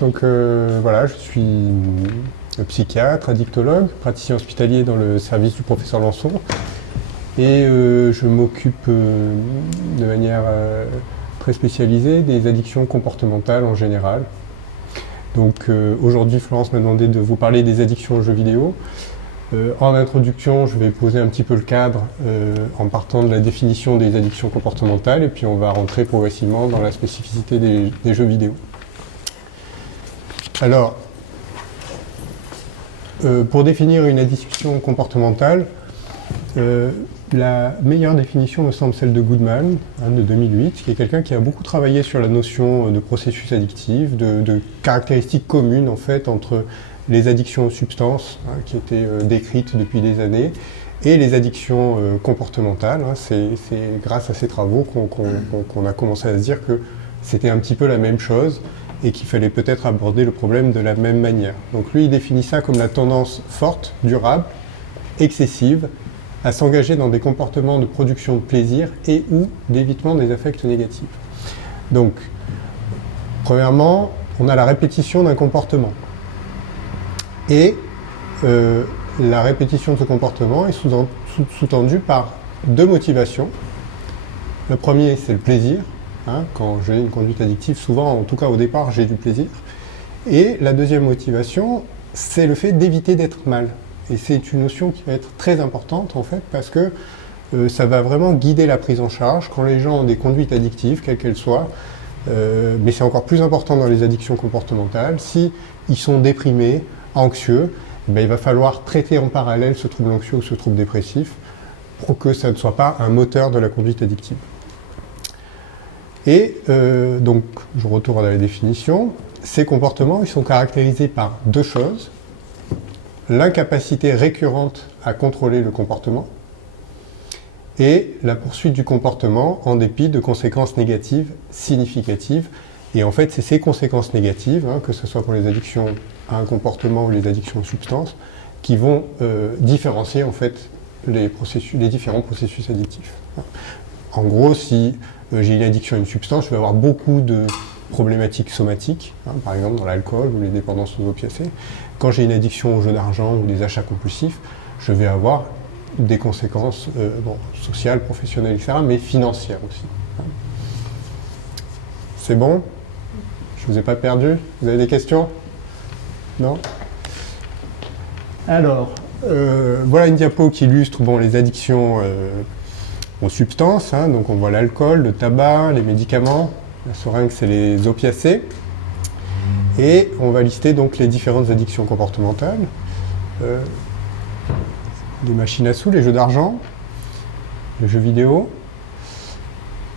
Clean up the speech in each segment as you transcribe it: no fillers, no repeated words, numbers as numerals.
Donc voilà, je suis psychiatre, addictologue, praticien hospitalier dans le service du professeur Lançon. Et je m'occupe de manière très spécialisée des addictions comportementales en général. Donc aujourd'hui, Florence m'a demandé de vous parler des addictions aux jeux vidéo. En introduction, je vais poser un petit peu le cadre en partant de la définition des addictions comportementales et puis on va rentrer progressivement dans la spécificité des jeux vidéo. Alors, pour définir une addiction comportementale, la meilleure définition me semble celle de Goodman, de 2008, qui est quelqu'un qui a beaucoup travaillé sur la notion de processus addictif, de caractéristiques communes en fait entre les addictions aux substances, qui étaient décrites depuis des années, et les addictions comportementales. C'est grâce à ces travaux qu'on a commencé à se dire que c'était un petit peu la même chose et qu'il fallait peut-être aborder le problème de la même manière. Donc lui, il définit ça comme la tendance forte, durable, excessive, à s'engager dans des comportements de production de plaisir et ou d'évitement des affects négatifs. Donc, premièrement, on a la répétition d'un comportement. Et la répétition de ce comportement est sous-tendue par deux motivations. Le premier, c'est le plaisir. Quand j'ai une conduite addictive, souvent, en tout cas au départ, j'ai du plaisir. Et la deuxième motivation, c'est le fait d'éviter d'être mal. Et c'est une notion qui va être très importante, en fait, parce que ça va vraiment guider la prise en charge quand les gens ont des conduites addictives, quelles qu'elles soient. Mais c'est encore plus important dans les addictions comportementales. Si ils sont déprimés, anxieux, il va falloir traiter en parallèle ce trouble anxieux ou ce trouble dépressif pour que ça ne soit pas un moteur de la conduite addictive. Et donc, je retourne à la définition. Ces comportements, ils sont caractérisés par deux choses. L'incapacité récurrente à contrôler le comportement et la poursuite du comportement en dépit de conséquences négatives significatives. Et en fait, c'est ces conséquences négatives, que ce soit pour les addictions à un comportement ou les addictions aux substances, qui vont différencier en fait les différents processus addictifs. En gros, si j'ai une addiction à une substance, je vais avoir beaucoup de problématiques somatiques, par exemple dans l'alcool ou les dépendances aux opiacés. Quand j'ai une addiction au jeu d'argent ou des achats compulsifs, je vais avoir des conséquences sociales, professionnelles, etc., mais financières aussi. C'est bon? Je ne vous ai pas perdu? Vous avez des questions? Non? Alors, voilà une diapo qui illustre les addictions aux substances. Donc on voit l'alcool, le tabac, les médicaments. La seringue, c'est les opiacés. Et on va lister donc les différentes addictions comportementales. Les machines à sous, les jeux d'argent, les jeux vidéo,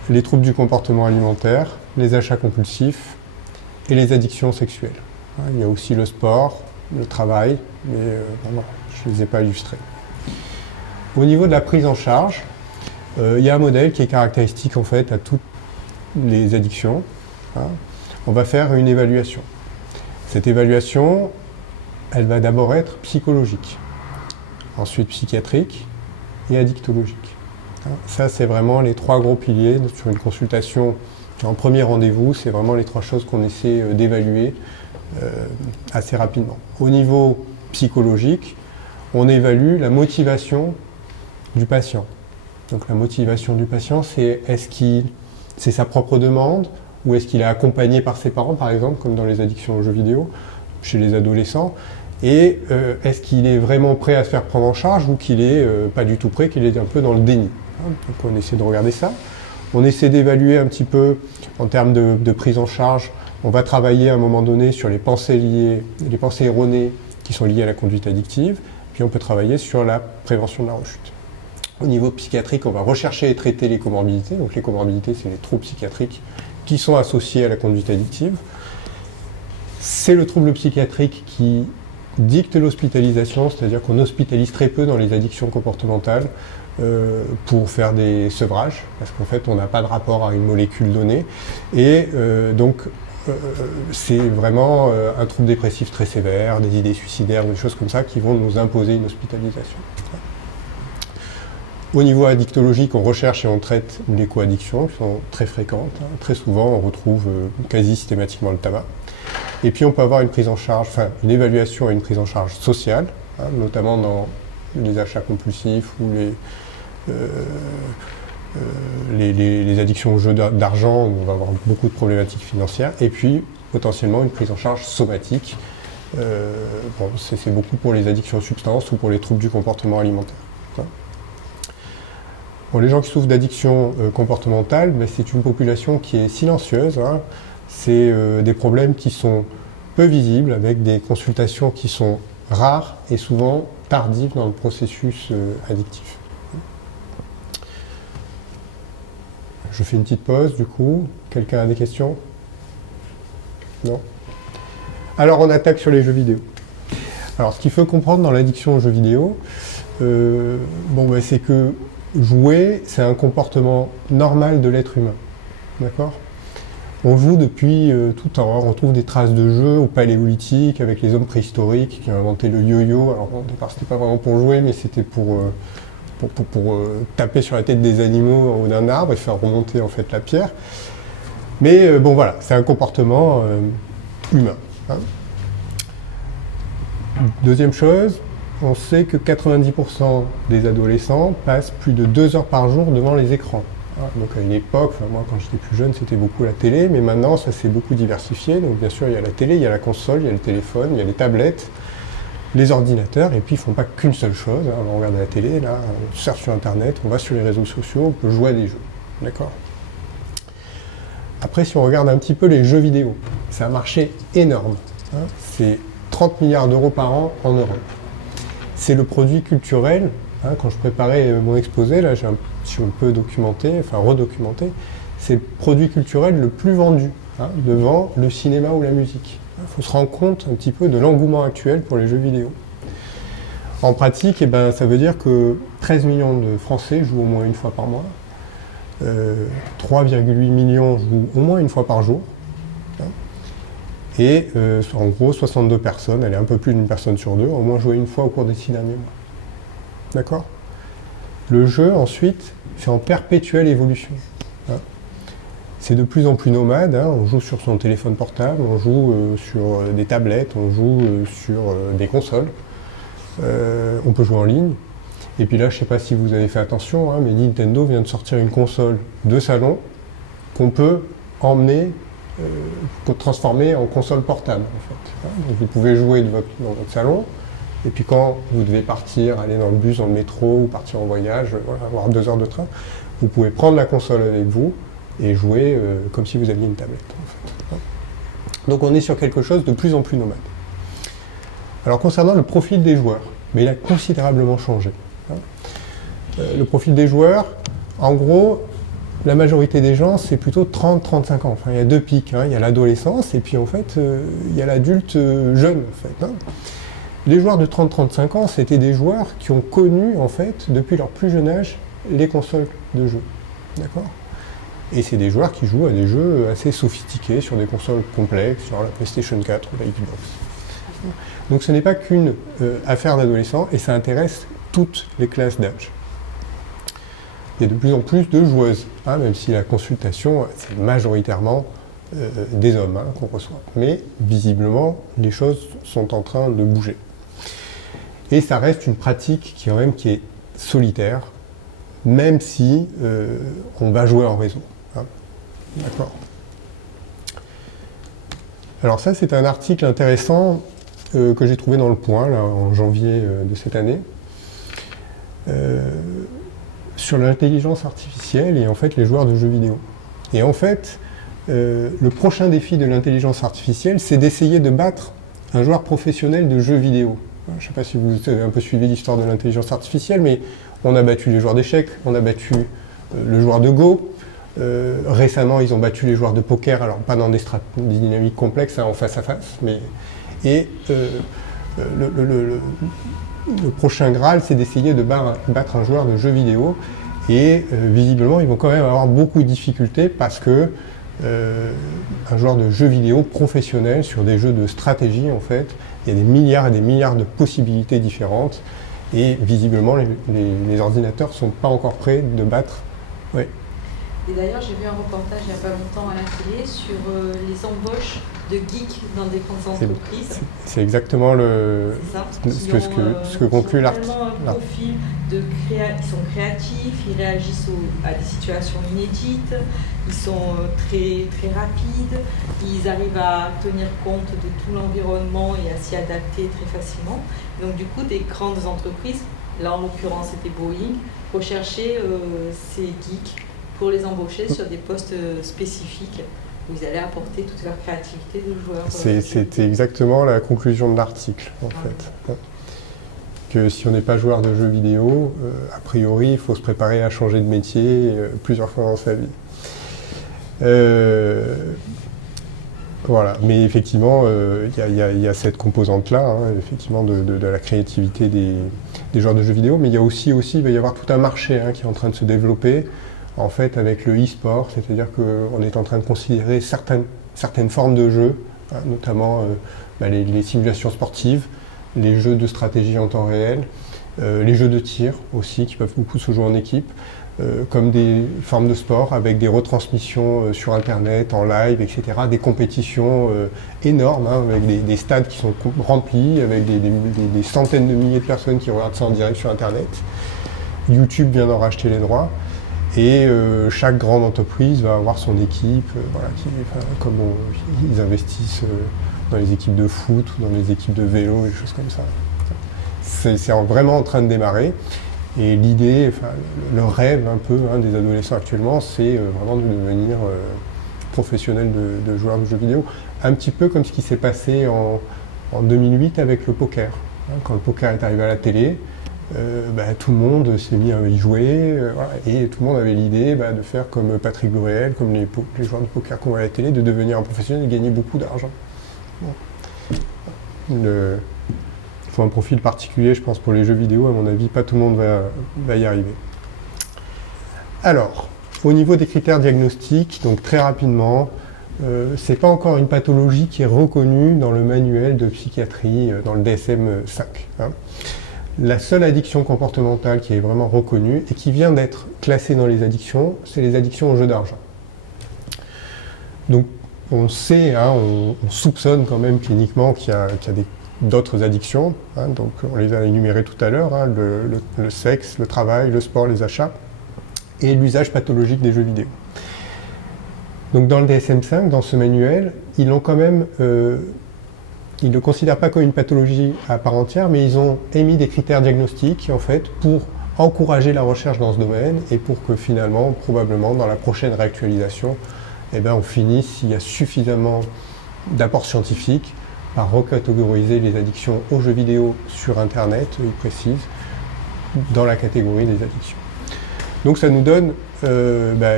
les troubles du comportement alimentaire, les achats compulsifs et les addictions sexuelles. Il y a aussi le sport, le travail, mais je ne les ai pas illustrés. Au niveau de la prise en charge, il y a un modèle qui est caractéristique en fait à toutes les addictions. On va faire une évaluation. Cette évaluation, elle va d'abord être psychologique, ensuite psychiatrique et addictologique. Ça, c'est vraiment les trois gros piliers sur une consultation. En premier rendez-vous, c'est vraiment les trois choses qu'on essaie d'évaluer assez rapidement. Au niveau psychologique, on évalue la motivation du patient. Donc la motivation du patient, c'est c'est sa propre demande ou est-ce qu'il est accompagné par ses parents, par exemple, comme dans les addictions aux jeux vidéo, chez les adolescents, et est-ce qu'il est vraiment prêt à se faire prendre en charge ou qu'il est pas du tout prêt, qu'il est un peu dans le déni. Donc on essaie de regarder ça. On essaie d'évaluer un petit peu en termes de prise en charge. On va travailler à un moment donné sur les pensées erronées qui sont liées à la conduite addictive, puis on peut travailler sur la prévention de la rechute. Au niveau psychiatrique, on va rechercher et traiter les comorbidités. Donc les comorbidités, c'est les troubles psychiatriques qui sont associés à la conduite addictive. C'est le trouble psychiatrique qui dicte l'hospitalisation, c'est-à-dire qu'on hospitalise très peu dans les addictions comportementales pour faire des sevrages, parce qu'en fait on n'a pas de rapport à une molécule donnée. Et donc c'est vraiment un trouble dépressif très sévère, des idées suicidaires, des choses comme ça qui vont nous imposer une hospitalisation. Au niveau addictologique, on recherche et on traite les co-addictions qui sont très fréquentes. Très souvent, on retrouve quasi systématiquement le tabac. Et puis on peut avoir une prise en charge, enfin une évaluation et une prise en charge sociale, hein, notamment dans les achats compulsifs ou les addictions aux jeux d'argent, où on va avoir beaucoup de problématiques financières, et puis potentiellement une prise en charge somatique. Bon, c'est beaucoup pour les addictions aux substances ou pour les troubles du comportement alimentaire. Bon, les gens qui souffrent d'addiction comportementale, ben, c'est une population qui est silencieuse. Hein. C'est des problèmes qui sont peu visibles, avec des consultations qui sont rares et souvent tardives dans le processus addictif. Je fais une petite pause, du coup. Quelqu'un a des questions? Non? Alors, on attaque sur les jeux vidéo. Alors, ce qu'il faut comprendre dans l'addiction aux jeux vidéo, bon, ben, c'est que jouer, c'est un comportement normal de l'être humain. D'accord? On joue depuis tout temps. On retrouve des traces de jeux au paléolithique avec les hommes préhistoriques qui ont inventé le yo-yo. Alors, au départ, c'était pas vraiment pour jouer, mais c'était pour taper sur la tête des animaux en haut d'un arbre et faire remonter en fait la pierre. Mais bon, voilà, c'est un comportement humain. Hein. Deuxième chose, on sait que 90% des adolescents passent plus de 2 heures par jour devant les écrans. Donc à une époque, enfin, moi quand j'étais plus jeune, c'était beaucoup la télé, mais maintenant ça s'est beaucoup diversifié. Donc bien sûr, il y a la télé, il y a la console, il y a le téléphone, il y a les tablettes, les ordinateurs, et puis ils ne font pas qu'une seule chose. Hein. On regarde la télé, là, on surfe sur Internet, on va sur les réseaux sociaux, on peut jouer à des jeux. D'accord ? Après, si on regarde un petit peu les jeux vidéo, c'est un marché énorme. Hein. C'est 30 milliards d'euros par an en Europe. C'est le produit culturel. Hein, quand je préparais mon exposé, là, je suis un peu documenté, enfin redocumenté, c'est le produit culturel le plus vendu, hein, devant le cinéma ou la musique. Il faut se rendre compte un petit peu de l'engouement actuel pour les jeux vidéo. En pratique, eh ben, ça veut dire que 13 millions de Français jouent au moins une fois par mois. 3,8 millions jouent au moins une fois par jour. Et en gros, 62 personnes, elle est un peu plus d'une personne sur deux, ont au moins joué une fois au cours des 6 derniers mois. D'accord ? Le jeu, ensuite, c'est en perpétuelle évolution. Hein. C'est de plus en plus nomade, hein. On joue sur son téléphone portable, on joue sur des tablettes, on joue sur des consoles. On peut jouer en ligne. Et puis là, je ne sais pas si vous avez fait attention, hein, mais Nintendo vient de sortir une console de salon qu'on peut emmener, transformer en console portable. En fait. Donc vous pouvez jouer dans votre salon, et puis quand vous devez partir, aller dans le bus, dans le métro, ou partir en voyage, voilà, avoir 2 heures de train, vous pouvez prendre la console avec vous et jouer comme si vous aviez une tablette. En fait. Donc on est sur quelque chose de plus en plus nomade. Alors concernant le profil des joueurs, mais il a considérablement changé. Le profil des joueurs, en gros, la majorité des gens, c'est plutôt 30-35 ans. Enfin, il y a 2 pics, hein. Il y a l'adolescence et puis en fait, il y a l'adulte jeune. En fait, hein. Les joueurs de 30-35 ans, c'était des joueurs qui ont connu, en fait, depuis leur plus jeune âge, les consoles de jeux. D'accord ? Et c'est des joueurs qui jouent à des jeux assez sophistiqués, sur des consoles complexes, sur la PlayStation 4 ou la Xbox. Donc ce n'est pas qu'une affaire d'adolescents, et ça intéresse toutes les classes d'âge. Il y a de plus en plus de joueuses, hein, même si la consultation, c'est majoritairement des hommes, hein, qu'on reçoit. Mais visiblement, les choses sont en train de bouger. Et ça reste une pratique qui est solitaire, même si on va jouer en réseau. Hein. D'accord. Alors ça, c'est un article intéressant que j'ai trouvé dans Le Point, là, en janvier de cette année, sur l'intelligence artificielle et en fait les joueurs de jeux vidéo. Et en fait, le prochain défi de l'intelligence artificielle, c'est d'essayer de battre un joueur professionnel de jeux vidéo. Je ne sais pas si vous avez un peu suivi l'histoire de l'intelligence artificielle, mais on a battu les joueurs d'échecs, on a battu le joueur de Go. Récemment, ils ont battu les joueurs de poker, alors pas dans des dynamiques complexes, hein, en face à face, mais... Et le prochain Graal, c'est d'essayer de battre un joueur de jeux vidéo. Et visiblement, ils vont quand même avoir beaucoup de difficultés parce que un joueur de jeux vidéo professionnel sur des jeux de stratégie, en fait, il y a des milliards et des milliards de possibilités différentes. Et visiblement, les ordinateurs ne sont pas encore prêts de battre. Ouais. Et d'ailleurs, j'ai vu un reportage il n'y a pas longtemps à la télé sur les embauches de geeks dans des grandes entreprises. C'est exactement ce que conclut l'article. Ils ont tellement un profil ils sont créatifs, ils réagissent à des situations inédites, ils sont très, très rapides, ils arrivent à tenir compte de tout l'environnement et à s'y adapter très facilement. Donc du coup, des grandes entreprises, là en l'occurrence c'était Boeing, recherchaient ces geeks pour les embaucher sur des postes spécifiques où ils allaient apporter toute leur créativité de joueurs. C'était exactement la conclusion de l'article, en fait. Que si on n'est pas joueur de jeux vidéo, a priori, il faut se préparer à changer de métier plusieurs fois dans sa vie. Voilà, mais effectivement, il y a cette composante-là, hein, effectivement, de la créativité des joueurs de jeux vidéo, mais il y a aussi, il va y avoir tout un marché hein, qui est en train de se développer, en fait, avec le e-sport, c'est-à-dire qu'on est en train de considérer certaines formes de jeux, hein, notamment les simulations sportives, les jeux de stratégie en temps réel, les jeux de tir aussi, qui peuvent beaucoup se jouer en équipe, comme des formes de sport avec des retransmissions sur Internet, en live, etc. Des compétitions énormes, hein, avec des stades qui sont remplis, avec des centaines de milliers de personnes qui regardent ça en direct sur Internet. YouTube vient d'en racheter les droits. Et chaque grande entreprise va avoir son équipe, comme ils investissent dans les équipes de foot ou dans les équipes de vélo, des choses comme ça. C'est vraiment en train de démarrer. Et l'idée, le rêve un peu hein, des adolescents actuellement, c'est vraiment de devenir professionnel de joueur de jeux vidéo. Un petit peu comme ce qui s'est passé en 2008 avec le poker. Hein, quand le poker est arrivé à la télé, tout le monde s'est mis à y jouer et tout le monde avait l'idée de faire comme Patrick Bruel, comme les joueurs de poker qu'on voit à la télé, de devenir un professionnel et gagner beaucoup d'argent. Bon. Il faut un profil particulier, je pense, pour les jeux vidéo. À mon avis, pas tout le monde va y arriver. Alors, au niveau des critères diagnostiques, donc très rapidement, c'est pas encore une pathologie qui est reconnue dans le manuel de psychiatrie, dans le DSM-5. Hein. La seule addiction comportementale qui est vraiment reconnue et qui vient d'être classée dans les addictions, c'est les addictions aux jeux d'argent. Donc on sait, hein, on soupçonne quand même cliniquement qu'il y a d'autres addictions, hein, donc on les a énumérées tout à l'heure, hein, le sexe, le travail, le sport, les achats, et l'usage pathologique des jeux vidéo. Donc dans le DSM-5, dans ce manuel, ils l'ont quand même... ils ne le considèrent pas comme une pathologie à part entière, mais ils ont émis des critères diagnostiques en fait, pour encourager la recherche dans ce domaine et pour que finalement, probablement, dans la prochaine réactualisation, on finisse, s'il y a suffisamment d'apports scientifiques, par recatégoriser les addictions aux jeux vidéo sur Internet, ils précisent, dans la catégorie des addictions. Donc ça nous donne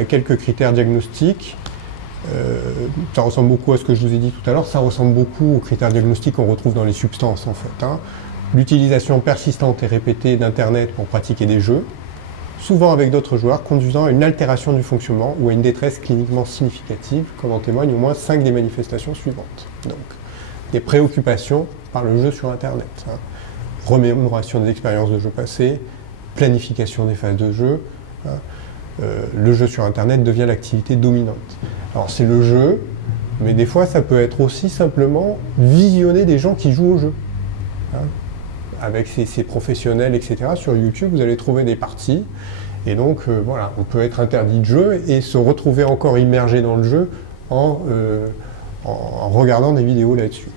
quelques critères diagnostiques. Ça ressemble beaucoup à ce que je vous ai dit tout à l'heure, ça ressemble beaucoup aux critères diagnostiques qu'on retrouve dans les substances en fait. Hein. L'utilisation persistante et répétée d'Internet pour pratiquer des jeux, souvent avec d'autres joueurs, conduisant à une altération du fonctionnement ou à une détresse cliniquement significative, comme en témoignent au moins 5 des manifestations suivantes. Donc, des préoccupations par le jeu sur Internet, hein. Remémoration des expériences de jeux passés, planification des phases de jeu, hein. Le jeu sur Internet devient l'activité dominante. Alors c'est le jeu, mais des fois ça peut être aussi simplement visionner des gens qui jouent au jeu. Hein. Avec ces professionnels, etc. Sur YouTube, vous allez trouver des parties. Et donc voilà, on peut être interdit de jeu et se retrouver encore immergé dans le jeu en regardant des vidéos là-dessus.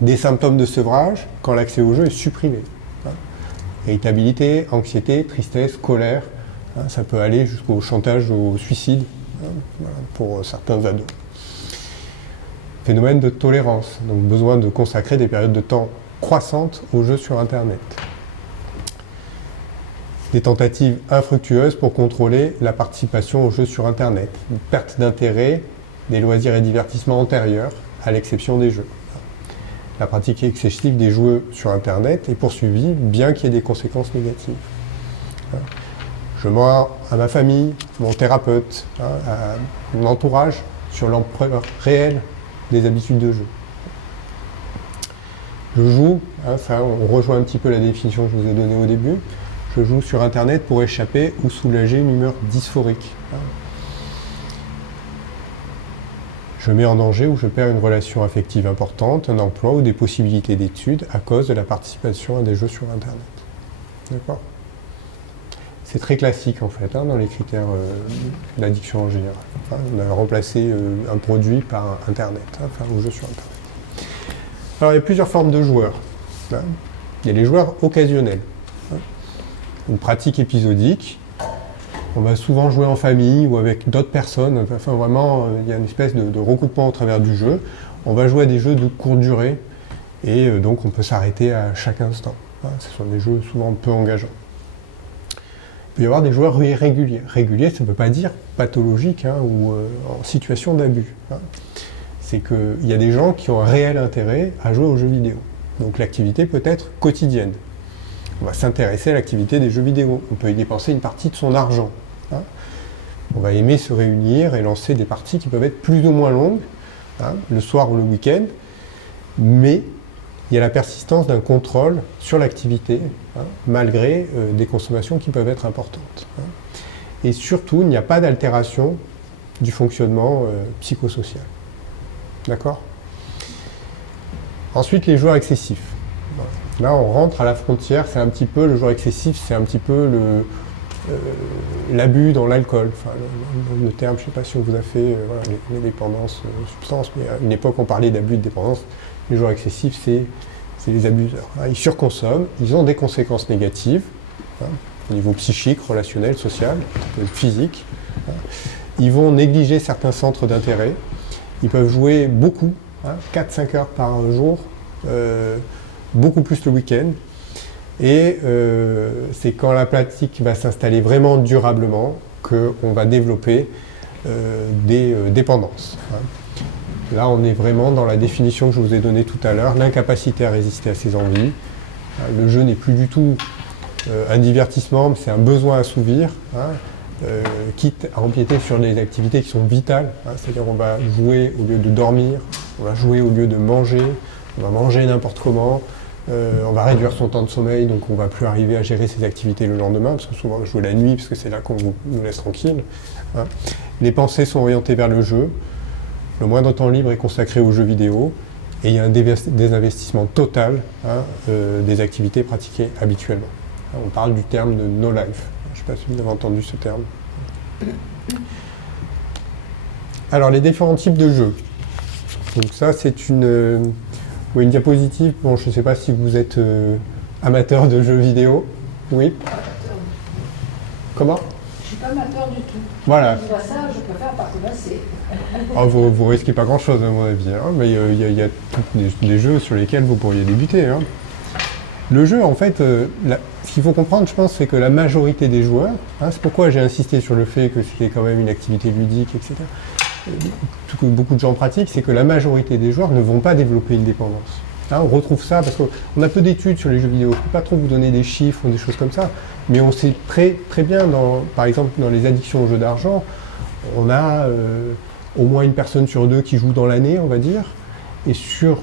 Des symptômes de sevrage quand l'accès au jeu est supprimé. Hein. Irritabilité, anxiété, tristesse, colère. Hein, ça peut aller jusqu'au chantage au suicide, hein, voilà, pour certains ados. Phénomène de tolérance, donc besoin de consacrer des périodes de temps croissantes aux jeux sur Internet. Des tentatives infructueuses pour contrôler la participation aux jeux sur Internet. Une perte d'intérêt des loisirs et divertissements antérieurs, à l'exception des jeux. La pratique excessive des jeux sur Internet est poursuivie, bien qu'il y ait des conséquences négatives. Je mens à ma famille, mon thérapeute, à mon entourage sur l'ampleur réelle des habitudes de jeu. Je joue, hein, ça on rejoint un petit peu la définition que je vous ai donnée au début, je joue sur Internet pour échapper ou soulager une humeur dysphorique. je mets en danger ou je perds une relation affective importante, un emploi ou des possibilités d'études à cause de la participation à des jeux sur Internet. D'accord ? C'est très classique en fait, dans les critères d'addiction en général. Enfin, on a remplacé un produit par Internet, aux jeux sur Internet. Alors il y a plusieurs formes de joueurs. Il y a les joueurs occasionnels. Une pratique épisodique. On va souvent jouer en famille ou avec d'autres personnes. Enfin vraiment, il y a une espèce de recoupement au travers du jeu. On va jouer à des jeux de courte durée et donc on peut s'arrêter à chaque instant. Ce sont des jeux souvent peu engageants. Il peut y avoir des joueurs irréguliers. Régulier, ça ne veut pas dire pathologique ou en situation d'abus. C'est qu'il y a des gens qui ont un réel intérêt à jouer aux jeux vidéo. Donc l'activité peut être quotidienne. On va s'intéresser à l'activité des jeux vidéo. On peut y dépenser une partie de son argent. On va aimer se réunir et lancer des parties qui peuvent être plus ou moins longues, le soir ou le week-end, mais il y a la persistance d'un contrôle sur l'activité, malgré des consommations qui peuvent être importantes. Et surtout, il n'y a pas d'altération du fonctionnement psychosocial. D'accord ? Ensuite, les joueurs excessifs. Là, on rentre à la frontière, c'est un petit peu, le joueur excessif, c'est un petit peu l'abus dans l'alcool. Enfin, le terme, je ne sais pas si on vous a fait les dépendances aux substances, mais à une époque, on parlait d'abus de dépendance. Les joueurs excessifs, c'est les abuseurs. Ils surconsomment, ils ont des conséquences négatives, au niveau psychique, relationnel, social, physique. Ils vont négliger certains centres d'intérêt. Ils peuvent jouer beaucoup, 4-5 heures par jour, beaucoup plus le week-end. Et c'est quand la pratique va s'installer vraiment durablement qu'on va développer des dépendances. Là, on est vraiment dans la définition que je vous ai donnée tout à l'heure, l'incapacité à résister à ses envies. Le jeu n'est plus du tout un divertissement, mais c'est un besoin à assouvir, quitte à empiéter sur les activités qui sont vitales. C'est-à-dire on va jouer au lieu de dormir, on va jouer au lieu de manger, on va manger n'importe comment, on va réduire son temps de sommeil, donc on ne va plus arriver à gérer ses activités le lendemain, parce que souvent on joue la nuit, parce que c'est là qu'on nous laisse tranquille. Les pensées sont orientées vers le jeu, le moindre temps libre est consacré aux jeux vidéo, et il y a un désinvestissement total des activités pratiquées habituellement. On parle du terme de no life. Je ne sais pas si vous avez entendu ce terme. Alors, les différents types de jeux. Donc ça, c'est une diapositive. Bon, je ne sais pas si vous êtes amateur de jeux vidéo. Oui. Comment ? Je suis pas amateur du tout. Voilà. Je vois ça, je préfère pas commencer. Vous risquez pas grand-chose à mon avis, mais il y a des jeux sur lesquels vous pourriez débuter. Le jeu, en fait, ce qu'il faut comprendre, je pense, c'est que la majorité des joueurs, c'est pourquoi j'ai insisté sur le fait que c'était quand même une activité ludique, etc., que beaucoup de gens pratiquent, c'est que la majorité des joueurs ne vont pas développer une dépendance. On retrouve ça, parce qu'on a peu d'études sur les jeux vidéo, je ne peux pas trop vous donner des chiffres ou des choses comme ça, mais on sait très, très bien, par exemple, dans les addictions aux jeux d'argent, on a au moins une personne sur deux qui joue dans l'année, on va dire, et sur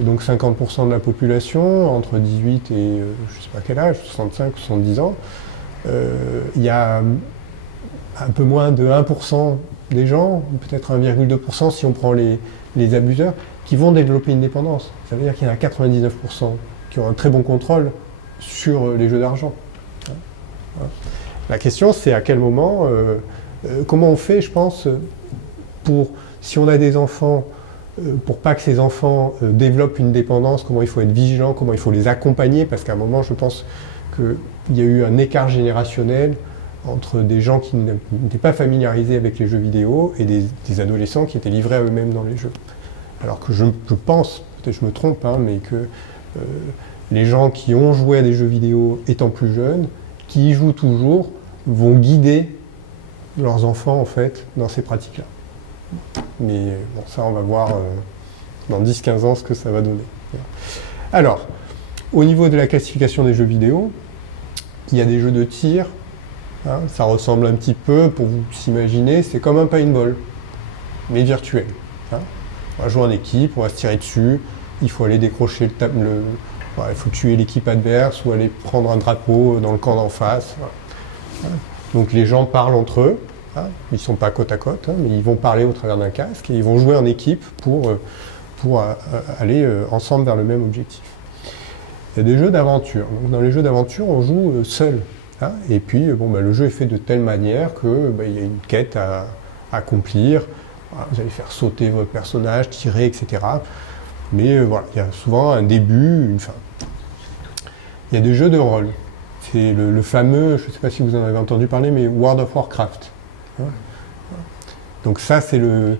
donc 50% de la population, entre 18 et je ne sais pas quel âge, 65 ou 70 ans, il y a un peu moins de 1% des gens, peut-être 1,2% si on prend les abuseurs, qui vont développer une dépendance. Ça veut dire qu'il y en a 99% qui ont un très bon contrôle sur les jeux d'argent. La question, c'est à quel moment, comment on fait, je pense, si on a des enfants, pour pas que ces enfants développent une dépendance, comment il faut être vigilant, comment il faut les accompagner, parce qu'à un moment, je pense qu'il y a eu un écart générationnel entre des gens qui n'étaient pas familiarisés avec les jeux vidéo et des adolescents qui étaient livrés à eux-mêmes dans les jeux. Alors que je pense, peut-être je me trompe, mais que les gens qui ont joué à des jeux vidéo étant plus jeunes, qui y jouent toujours, vont guider leurs enfants, en fait, dans ces pratiques-là. Mais bon, ça, on va voir dans 10-15 ans ce que ça va donner. Alors, au niveau de la classification des jeux vidéo, il y a des jeux de tir. Ça ressemble un petit peu, pour vous s'imaginer, c'est comme un paintball, mais virtuel. On va jouer en équipe, on va se tirer dessus, il faut aller décrocher il faut tuer l'équipe adverse ou aller prendre un drapeau dans le camp d'en face. Donc les gens parlent entre eux, hein. Ils ne sont pas côte à côte, hein, mais ils vont parler au travers d'un casque et ils vont jouer en équipe pour aller ensemble vers le même objectif. Il y a des jeux d'aventure. Donc, dans les jeux d'aventure, on joue seul. Hein, et puis, le jeu est fait de telle manière qu'il y a une quête à accomplir. Voilà, vous allez faire sauter votre personnage, tirer, etc. Mais voilà, il y a souvent un début, une fin. Il y a des jeux de rôle. C'est le fameux, je ne sais pas si vous en avez entendu parler, mais World of Warcraft. Hein. Donc ça, c'est le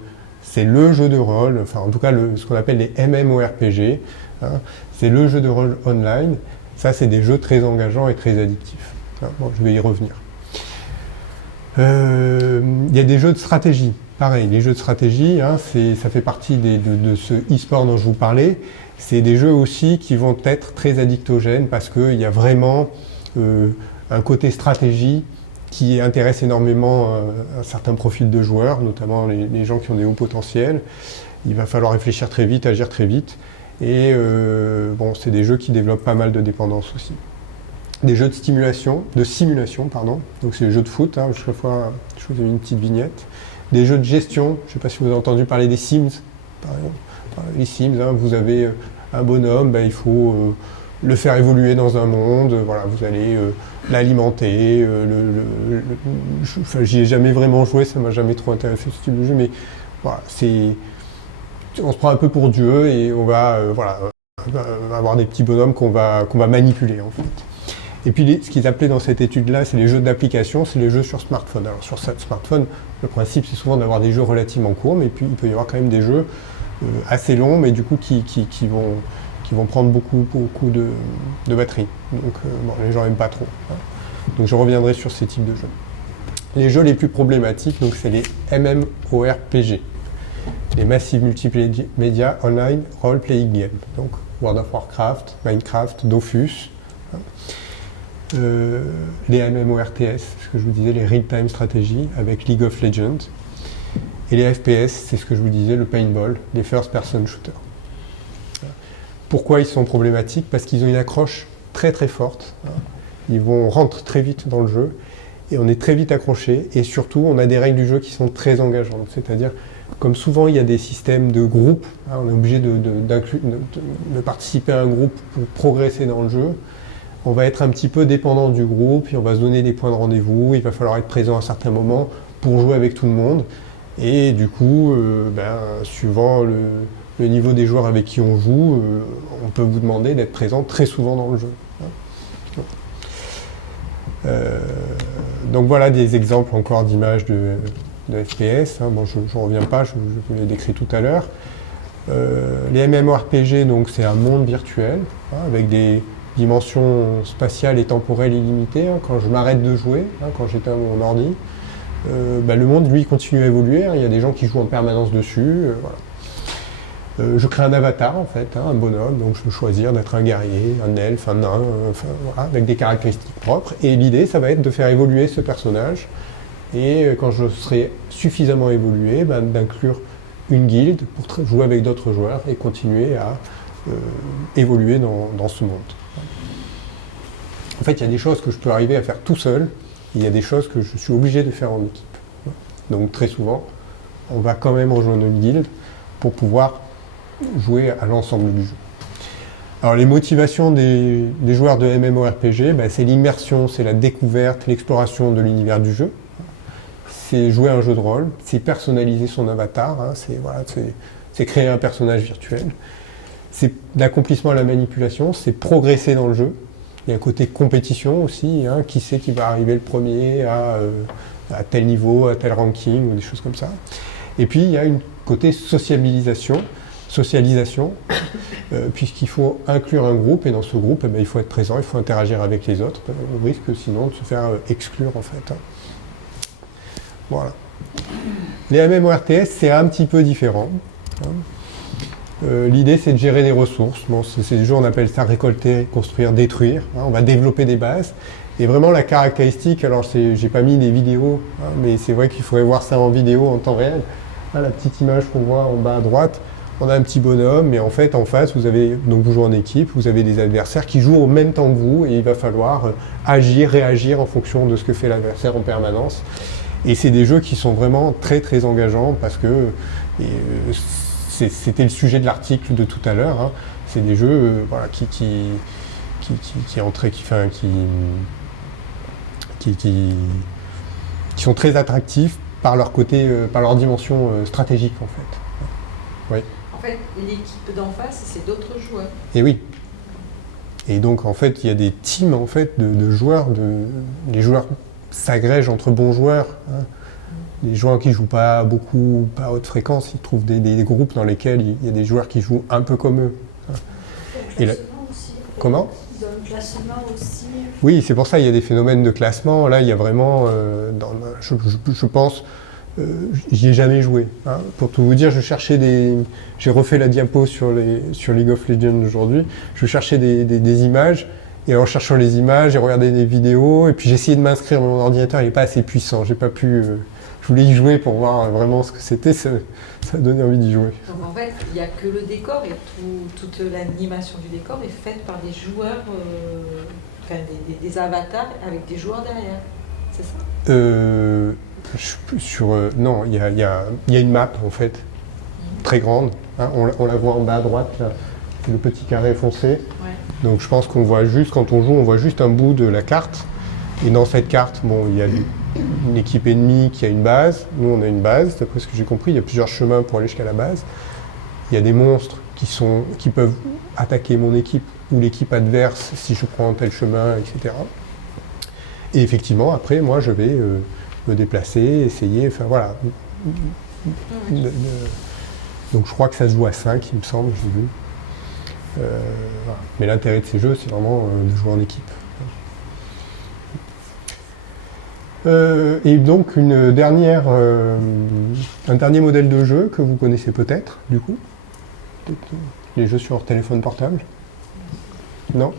jeu de rôle, enfin en tout cas ce qu'on appelle les MMORPG. Hein. C'est le jeu de rôle online. Ça, c'est des jeux très engageants et très addictifs. Hein. Bon, je vais y revenir. Il y a des jeux de stratégie. Pareil, les jeux de stratégie, hein, ça fait partie de ce e-sport dont je vous parlais. C'est des jeux aussi qui vont être très addictogènes parce qu'il y a vraiment un côté stratégie qui intéresse énormément un certain profil de joueurs, notamment les gens qui ont des hauts potentiels. Il va falloir réfléchir très vite, agir très vite. Et c'est des jeux qui développent pas mal de dépendance aussi. Des jeux de simulation, pardon. Donc c'est les jeux de foot, hein, chaque fois je vous ai mis une petite vignette. Des jeux de gestion, je ne sais pas si vous avez entendu parler des Sims, par exemple. Les Sims, hein, vous avez un bonhomme, il faut le faire évoluer dans un monde, voilà, vous allez l'alimenter. J'y ai jamais vraiment joué, ça m'a jamais trop intéressé ce type de jeu, mais voilà, on se prend un peu pour Dieu et on va avoir des petits bonhommes qu'on va manipuler en fait. Et puis ce qu'ils appelaient dans cette étude-là, c'est les jeux d'application, c'est les jeux sur smartphone. Alors sur smartphone, le principe c'est souvent d'avoir des jeux relativement courts, mais puis il peut y avoir quand même des jeux assez longs, mais du coup qui vont prendre beaucoup de batterie. Donc les gens n'aiment pas trop. Hein. Donc je reviendrai sur ces types de jeux. Les jeux les plus problématiques, donc c'est les MMORPG, les Massive Multimedia Online Role Playing Game. Donc World of Warcraft, Minecraft, Dofus. Hein. Les MMORTS, ce que je vous disais, les Real-Time Strategy avec League of Legends. Et les FPS, c'est ce que je vous disais, le paintball, les First Person Shooters. Pourquoi ils sont problématiques? Parce qu'ils ont une accroche très très forte. Ils rentrent très vite dans le jeu et on est très vite accroché. Et surtout, on a des règles du jeu qui sont très engageantes. C'est-à-dire, comme souvent il y a des systèmes de groupe, hein, on est obligé de participer à un groupe pour progresser dans le jeu. On va être un petit peu dépendant du groupe, et on va se donner des points de rendez-vous, il va falloir être présent à certains moments pour jouer avec tout le monde. Et du coup, suivant le niveau des joueurs avec qui on joue, on peut vous demander d'être présent très souvent dans le jeu. Donc voilà des exemples encore d'images de FPS. Hein. Bon, je ne reviens pas, je vous l'ai décrit tout à l'heure. Les MMORPG, donc c'est un monde virtuel, hein, avec des dimension spatiale et temporelle illimitée, hein, quand je m'arrête de jouer, hein, quand j'éteins mon ordi, le monde, lui, continue à évoluer, hein, il y a des gens qui jouent en permanence dessus, voilà. Je crée un avatar, en fait, hein, un bonhomme, donc je peux choisir d'être un guerrier, un elfe, un nain, voilà, avec des caractéristiques propres, et l'idée, ça va être de faire évoluer ce personnage, et quand je serai suffisamment évolué, d'inclure une guilde pour jouer avec d'autres joueurs et continuer à évoluer dans ce monde. En fait, il y a des choses que je peux arriver à faire tout seul, et il y a des choses que je suis obligé de faire en équipe. Donc très souvent, on va quand même rejoindre une guilde pour pouvoir jouer à l'ensemble du jeu. Alors les motivations des joueurs de MMORPG, c'est l'immersion, c'est la découverte, l'exploration de l'univers du jeu. C'est jouer à un jeu de rôle, c'est personnaliser son avatar, hein, c'est créer un personnage virtuel. C'est l'accomplissement à la manipulation, c'est progresser dans le jeu. Il y a un côté compétition aussi, hein, qui sait qui va arriver le premier à tel niveau, à tel ranking, ou des choses comme ça. Et puis il y a un côté socialisation, puisqu'il faut inclure un groupe, et dans ce groupe, il faut être présent, il faut interagir avec les autres, au risque sinon de se faire exclure en fait. Hein. Voilà. Les MMORTS, c'est un petit peu différent. Hein. L'idée, c'est de gérer des ressources. Bon, c'est des jeux, on appelle ça récolter, construire, détruire. Hein, on va développer des bases. Et vraiment, la caractéristique, alors j'ai pas mis des vidéos, hein, mais c'est vrai qu'il faudrait voir ça en vidéo, en temps réel. Hein, la petite image qu'on voit en bas à droite, on a un petit bonhomme, mais en fait, en face, vous jouez en équipe, vous avez des adversaires qui jouent au même temps que vous, et il va falloir agir, réagir en fonction de ce que fait l'adversaire en permanence. Et c'est des jeux qui sont vraiment très très engageants parce que c'était le sujet de l'article de tout à l'heure. Hein. C'est des jeux voilà, qui sont très attractifs par leur côté, par leur dimension stratégique en fait. Oui. En fait, l'équipe d'en face, c'est d'autres joueurs. Et oui. Et donc en fait, il y a des teams en fait de joueurs, les joueurs s'agrègent entre bons joueurs. Hein. Les joueurs qui jouent pas beaucoup, pas à haute fréquence, ils trouvent des groupes dans lesquels il y a des joueurs qui jouent un peu comme eux. Hein. Et aussi. Comment ? Ils ont un classement aussi. Oui, c'est pour ça qu'il y a des phénomènes de classement. Là, il y a vraiment, je pense, j'y ai jamais joué. Hein. Pour tout vous dire, j'ai refait la diapo sur League of Legends aujourd'hui. Je cherchais des images. Et en cherchant les images, j'ai regardé des vidéos, et puis j'ai essayé de m'inscrire, mais mon ordinateur n'est pas assez puissant. J'ai pas pu. Je voulais y jouer pour voir vraiment ce que c'était, ça a donné envie d'y jouer. Donc en fait, il n'y a que le décor et toute l'animation du décor est faite par des joueurs, des avatars avec des joueurs derrière. C'est ça Non, il y a une map en fait, très grande. Hein, on la voit en bas à droite, là. C'est le petit carré foncé. Ouais. Donc je pense qu'on voit juste, quand on joue, on voit juste un bout de la carte. Et dans cette carte, bon, il y a une équipe ennemie qui a une base. Nous, on a une base, d'après ce que j'ai compris. Il y a plusieurs chemins pour aller jusqu'à la base. Il y a des monstres qui peuvent attaquer mon équipe ou l'équipe adverse si je prends tel chemin, etc. Et effectivement, après, moi, je vais me déplacer, essayer, enfin voilà. Donc je crois que ça se joue à 5, il me semble, j'ai vu. Voilà. Mais l'intérêt de ces jeux, c'est vraiment de jouer en équipe. Et donc un dernier modèle de jeu que vous connaissez peut-être, du coup, les jeux sur téléphone portable. Non ?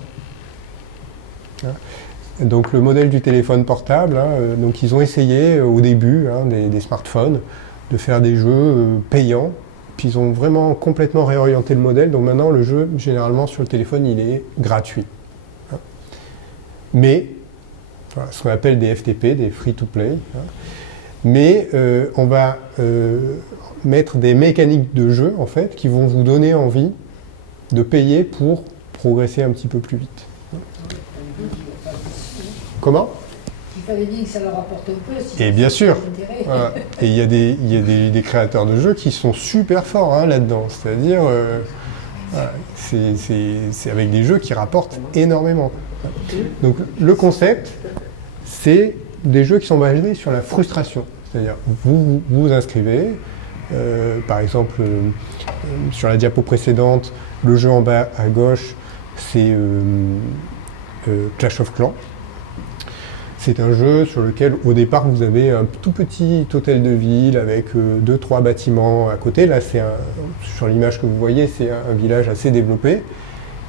Donc le modèle du téléphone portable, hein, donc ils ont essayé au début des smartphones de faire des jeux payants. Puis ils ont vraiment complètement réorienté le modèle. Donc maintenant, le jeu, généralement, sur le téléphone, il est gratuit. Hein. Mais, voilà, ce qu'on appelle des FTP, des free-to-play. Hein. Mais on va mettre des mécaniques de jeu, en fait, qui vont vous donner envie de payer pour progresser un petit peu plus vite. Comment ? Il fallait dire que ça leur apporte un peu. Et bien sûr. Voilà. Et il y a des créateurs de jeux qui sont super forts là-dedans. C'est-à-dire, voilà, c'est avec des jeux qui rapportent énormément. Donc le concept, c'est des jeux qui sont basés sur la frustration. C'est-à-dire, vous vous inscrivez, par exemple, sur la diapo précédente, le jeu en bas à gauche, c'est Clash of Clans. C'est un jeu sur lequel, au départ, vous avez un tout petit hôtel de ville avec 2-3 bâtiments à côté. Là, sur l'image que vous voyez, c'est un village assez développé.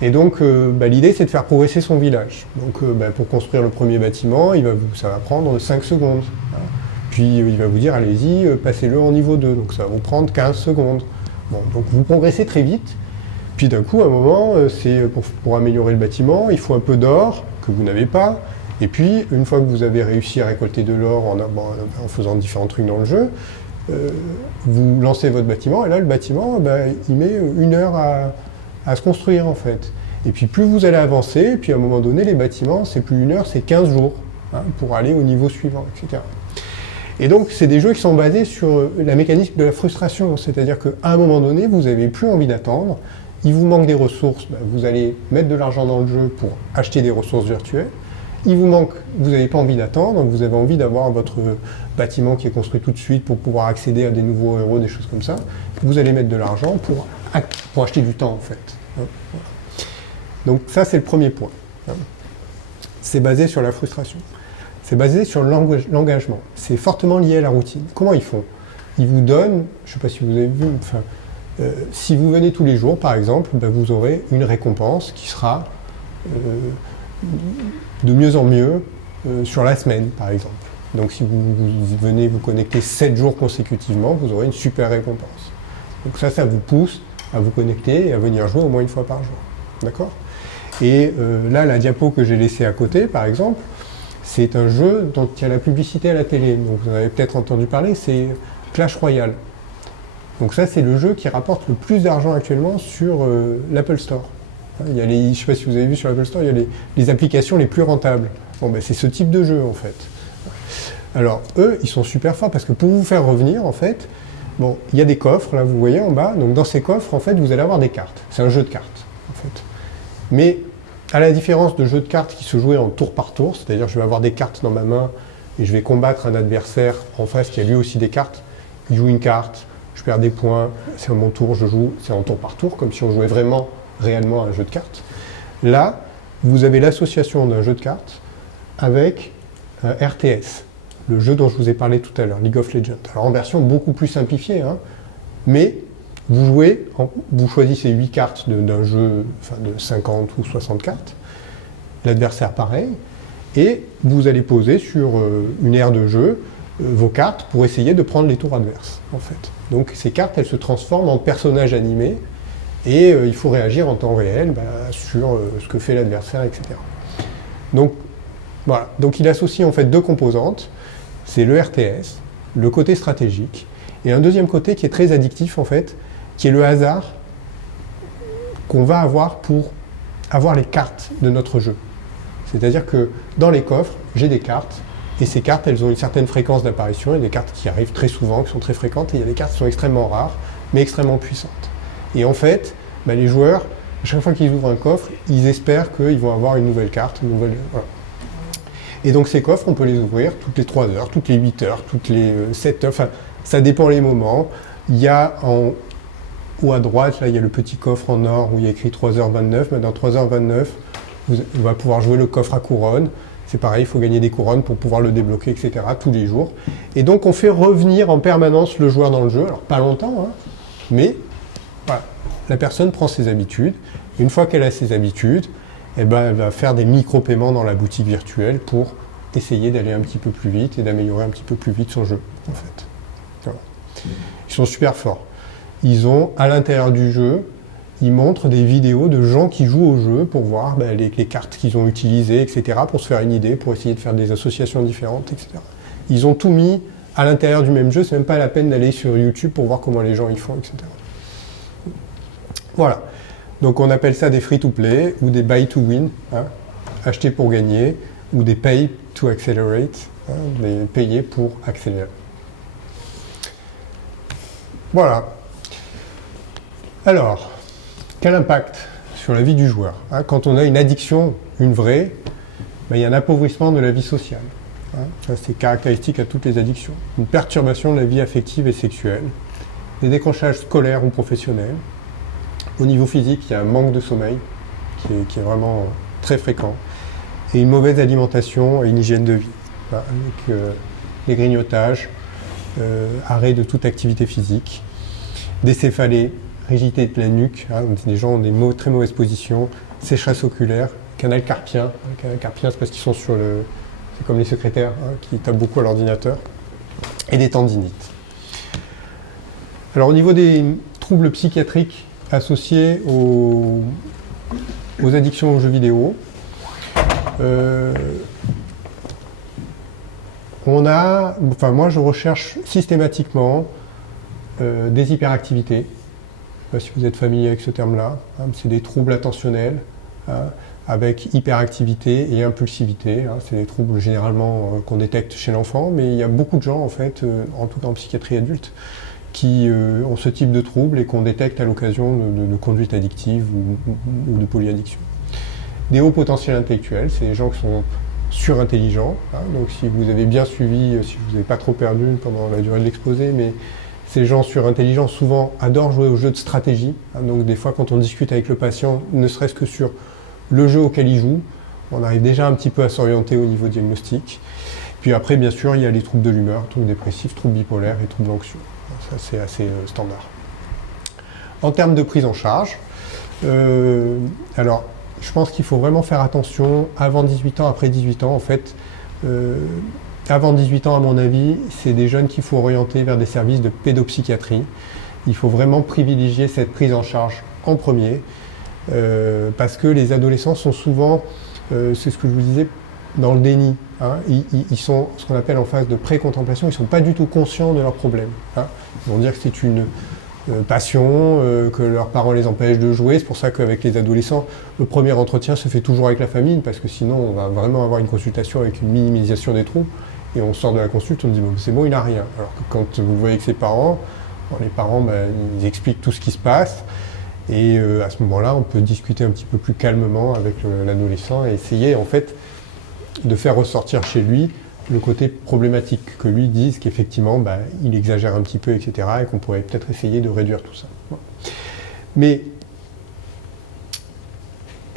Et donc, l'idée, c'est de faire progresser son village. Donc, pour construire le premier bâtiment, ça va prendre 5 secondes. Hein. Puis, il va vous dire, allez-y, passez-le en niveau 2. Donc, ça va vous prendre 15 secondes. Bon, donc, vous progressez très vite. Puis, d'un coup, à un moment, pour améliorer le bâtiment, il faut un peu d'or que vous n'avez pas. Et puis, une fois que vous avez réussi à récolter de l'or en faisant différents trucs dans le jeu, vous lancez votre bâtiment, et là, le bâtiment, il met 1 heure à se construire, en fait. Et puis, plus vous allez avancer, puis à un moment donné, les bâtiments, c'est plus 1 heure, c'est 15 jours, pour aller au niveau suivant, etc. Et donc, c'est des jeux qui sont basés sur la mécanique de la frustration, c'est-à-dire qu'à un moment donné, vous n'avez plus envie d'attendre, il vous manque des ressources, vous allez mettre de l'argent dans le jeu pour acheter des ressources virtuelles. Il vous manque, vous n'avez pas envie d'attendre, vous avez envie d'avoir votre bâtiment qui est construit tout de suite pour pouvoir accéder à des nouveaux héros, des choses comme ça. Vous allez mettre de l'argent pour acheter du temps, en fait. Voilà. Donc ça, c'est le premier point. C'est basé sur la frustration. C'est basé sur l'engagement. C'est fortement lié à la routine. Comment ils font ? Ils vous donnent, je ne sais pas si vous avez vu, si vous venez tous les jours, par exemple, vous aurez une récompense qui sera de mieux en mieux sur la semaine, par exemple. Donc si vous venez vous connecter 7 jours consécutivement, vous aurez une super récompense. Donc ça vous pousse à vous connecter et à venir jouer au moins 1 fois par jour. D'accord ? Et là, la diapo que j'ai laissée à côté, par exemple, C'est un jeu dont il y a la publicité à la télé. Donc vous en avez peut-être entendu parler, c'est Clash Royale. Donc ça, c'est le jeu qui rapporte le plus d'argent actuellement sur l'Apple Store. Il y a je ne sais pas si vous avez vu sur l'Apple Store, il y a les applications les plus rentables. Bon, ben, c'est ce type de jeu, en fait. Alors, eux, ils sont super forts parce que pour vous faire revenir, en fait, bon, il y a des coffres, là, vous voyez en bas. Donc, dans ces coffres, en fait, vous allez avoir des cartes. C'est un jeu de cartes, en fait. Mais, à la différence de jeux de cartes qui se jouaient en tour par tour, c'est-à-dire je vais avoir des cartes dans ma main et je vais combattre un adversaire en face qui a lui aussi des cartes. Il joue une carte, je perds des points, c'est à mon tour, je joue, c'est en tour par tour, comme si on jouait vraiment, réellement à un jeu de cartes. Là, vous avez l'association d'un jeu de cartes avec RTS, le jeu dont je vous ai parlé tout à l'heure, League of Legends. Alors en version beaucoup plus simplifiée, hein, mais vous jouez, vous choisissez 8 cartes d'un jeu de 50 ou 60 cartes, l'adversaire pareil, et vous allez poser sur une aire de jeu vos cartes pour essayer de prendre les tours adverses, en fait. Donc ces cartes, elles se transforment en personnages animés, et il faut réagir en temps réel sur ce que fait l'adversaire, etc. Donc voilà, donc il associe en fait deux composantes, c'est le RTS, le côté stratégique, et un deuxième côté qui est très addictif en fait, qui est le hasard qu'on va avoir pour avoir les cartes de notre jeu. C'est-à-dire que dans les coffres, j'ai des cartes, et ces cartes, elles ont une certaine fréquence d'apparition, il y a des cartes qui arrivent très souvent, qui sont très fréquentes, et il y a des cartes qui sont extrêmement rares, mais extrêmement puissantes. Et en fait, les joueurs, à chaque fois qu'ils ouvrent un coffre, ils espèrent qu'ils vont avoir une nouvelle carte, voilà. Et donc ces coffres, on peut les ouvrir toutes les 3 heures, toutes les 8 heures, toutes les 7 heures, enfin, ça dépend les moments. Il y a en haut à droite, là, il y a le petit coffre en or où il y a écrit 3h29, mais dans 3h29, on va pouvoir jouer le coffre à couronne. C'est pareil, il faut gagner des couronnes pour pouvoir le débloquer, etc., tous les jours. Et donc on fait revenir en permanence le joueur dans le jeu, alors pas longtemps, hein, mais voilà. La personne prend ses habitudes. Une fois qu'elle a ses habitudes, elle va faire des micro-paiements dans la boutique virtuelle pour essayer d'aller un petit peu plus vite et d'améliorer un petit peu plus vite son jeu, en fait. Voilà. Ils sont super forts. Ils ont, à l'intérieur du jeu, ils montrent des vidéos de gens qui jouent au jeu pour voir les cartes qu'ils ont utilisées, etc., pour se faire une idée, pour essayer de faire des associations différentes, etc. Ils ont tout mis à l'intérieur du même jeu, c'est même pas la peine d'aller sur YouTube pour voir comment les gens y font, etc. Voilà, donc on appelle ça des free-to-play ou des buy-to-win, hein, acheter pour gagner, ou des pay-to-accelerate, hein, les payer pour accélérer. Voilà. Alors, quel impact sur la vie du joueur, hein, quand on a une addiction, une vraie, il y a un appauvrissement de la vie sociale. Hein, ça, c'est caractéristique à toutes les addictions. Une perturbation de la vie affective et sexuelle, des décrochages scolaires ou professionnels. Au niveau physique, il y a un manque de sommeil qui est vraiment très fréquent, et une mauvaise alimentation et une hygiène de vie, avec les grignotages, arrêt de toute activité physique, des céphalées, rigidité de la nuque, hein, les gens ont des très mauvaises positions, sécheresse oculaire, canal carpien. Le canal carpien, c'est parce qu'ils sont sur le... C'est comme les secrétaires, hein, qui tapent beaucoup à l'ordinateur, et des tendinites. Alors au niveau des troubles psychiatriques associés aux addictions aux jeux vidéo, moi je recherche systématiquement des hyperactivités. Je ne sais pas si vous êtes familier avec ce terme-là, hein, c'est des troubles attentionnels, hein, avec hyperactivité et impulsivité. Hein, c'est des troubles généralement qu'on détecte chez l'enfant, mais il y a beaucoup de gens en fait, en tout cas en psychiatrie adulte, qui ont ce type de troubles et qu'on détecte à l'occasion de conduite addictive ou de polyaddiction. Des hauts potentiels intellectuels, c'est des gens qui sont surintelligents, hein, donc si vous avez bien suivi, si vous n'avez pas trop perdu pendant la durée de l'exposé, mais ces gens surintelligents souvent adorent jouer aux jeux de stratégie, hein, donc des fois quand on discute avec le patient, ne serait-ce que sur le jeu auquel il joue, on arrive déjà un petit peu à s'orienter au niveau diagnostic. Puis après, bien sûr, il y a les troubles de l'humeur, troubles dépressifs, troubles bipolaires et troubles anxieux. Ça, c'est assez standard. En termes de prise en charge, alors, je pense qu'il faut vraiment faire attention avant 18 ans, après 18 ans. En fait, avant 18 ans, à mon avis, c'est des jeunes qu'il faut orienter vers des services de pédopsychiatrie. Il faut vraiment privilégier cette prise en charge en premier, parce que les adolescents sont souvent, c'est ce que je vous disais, dans le déni. Hein. Ils sont ce qu'on appelle en phase de pré-contemplation, ils ne sont pas du tout conscients de leurs problèmes. Hein. Ils vont dire que c'est une passion, que leurs parents les empêchent de jouer. C'est pour ça qu'avec les adolescents, le premier entretien se fait toujours avec la famille, parce que sinon on va vraiment avoir une consultation avec une minimisation des troubles. Et on sort de la consulte, on dit bon, c'est bon, il n'a rien. Alors que quand vous voyez que ses parents, les parents, ils expliquent tout ce qui se passe. Et à ce moment-là, on peut discuter un petit peu plus calmement avec l'adolescent et essayer en fait de faire ressortir chez lui le côté problématique, que lui dise qu'effectivement il exagère un petit peu, etc. et qu'on pourrait peut-être essayer de réduire tout ça. Bon. Mais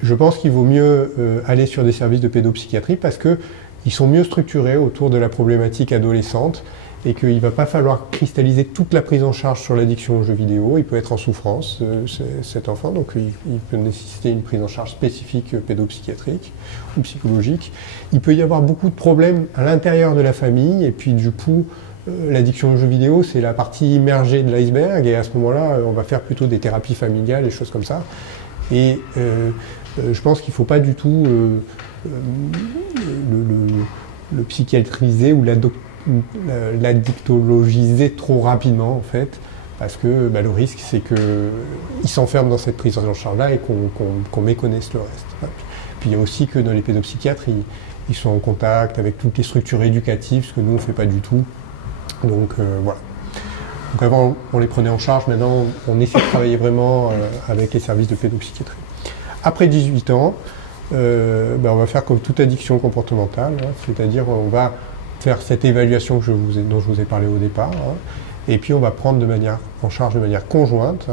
je pense qu'il vaut mieux aller sur des services de pédopsychiatrie parce qu'ils sont mieux structurés autour de la problématique adolescente et qu'il ne va pas falloir cristalliser toute la prise en charge sur l'addiction aux jeux vidéo. Il peut être en souffrance, cet enfant, donc il peut nécessiter une prise en charge spécifique pédopsychiatrique ou psychologique. Il peut y avoir beaucoup de problèmes à l'intérieur de la famille, et puis du coup, l'addiction aux jeux vidéo, c'est la partie immergée de l'iceberg, et à ce moment-là, on va faire plutôt des thérapies familiales, des choses comme ça. Et je pense qu'il ne faut pas du tout le psychiatriser ou l'addictologiser trop rapidement en fait, parce que le risque c'est qu'il s'enferme dans cette prise en charge-là et qu'on méconnaisse le reste. Puis il y a aussi que dans les pédopsychiatres, ils sont en contact avec toutes les structures éducatives, ce que nous on ne fait pas du tout. Donc voilà. Donc avant on les prenait en charge, maintenant on essaie de travailler vraiment avec les services de pédopsychiatrie. Après 18 ans, on va faire comme toute addiction comportementale, hein, c'est-à-dire on va faire cette évaluation dont je vous ai parlé au départ, hein, et puis on va prendre en charge de manière conjointe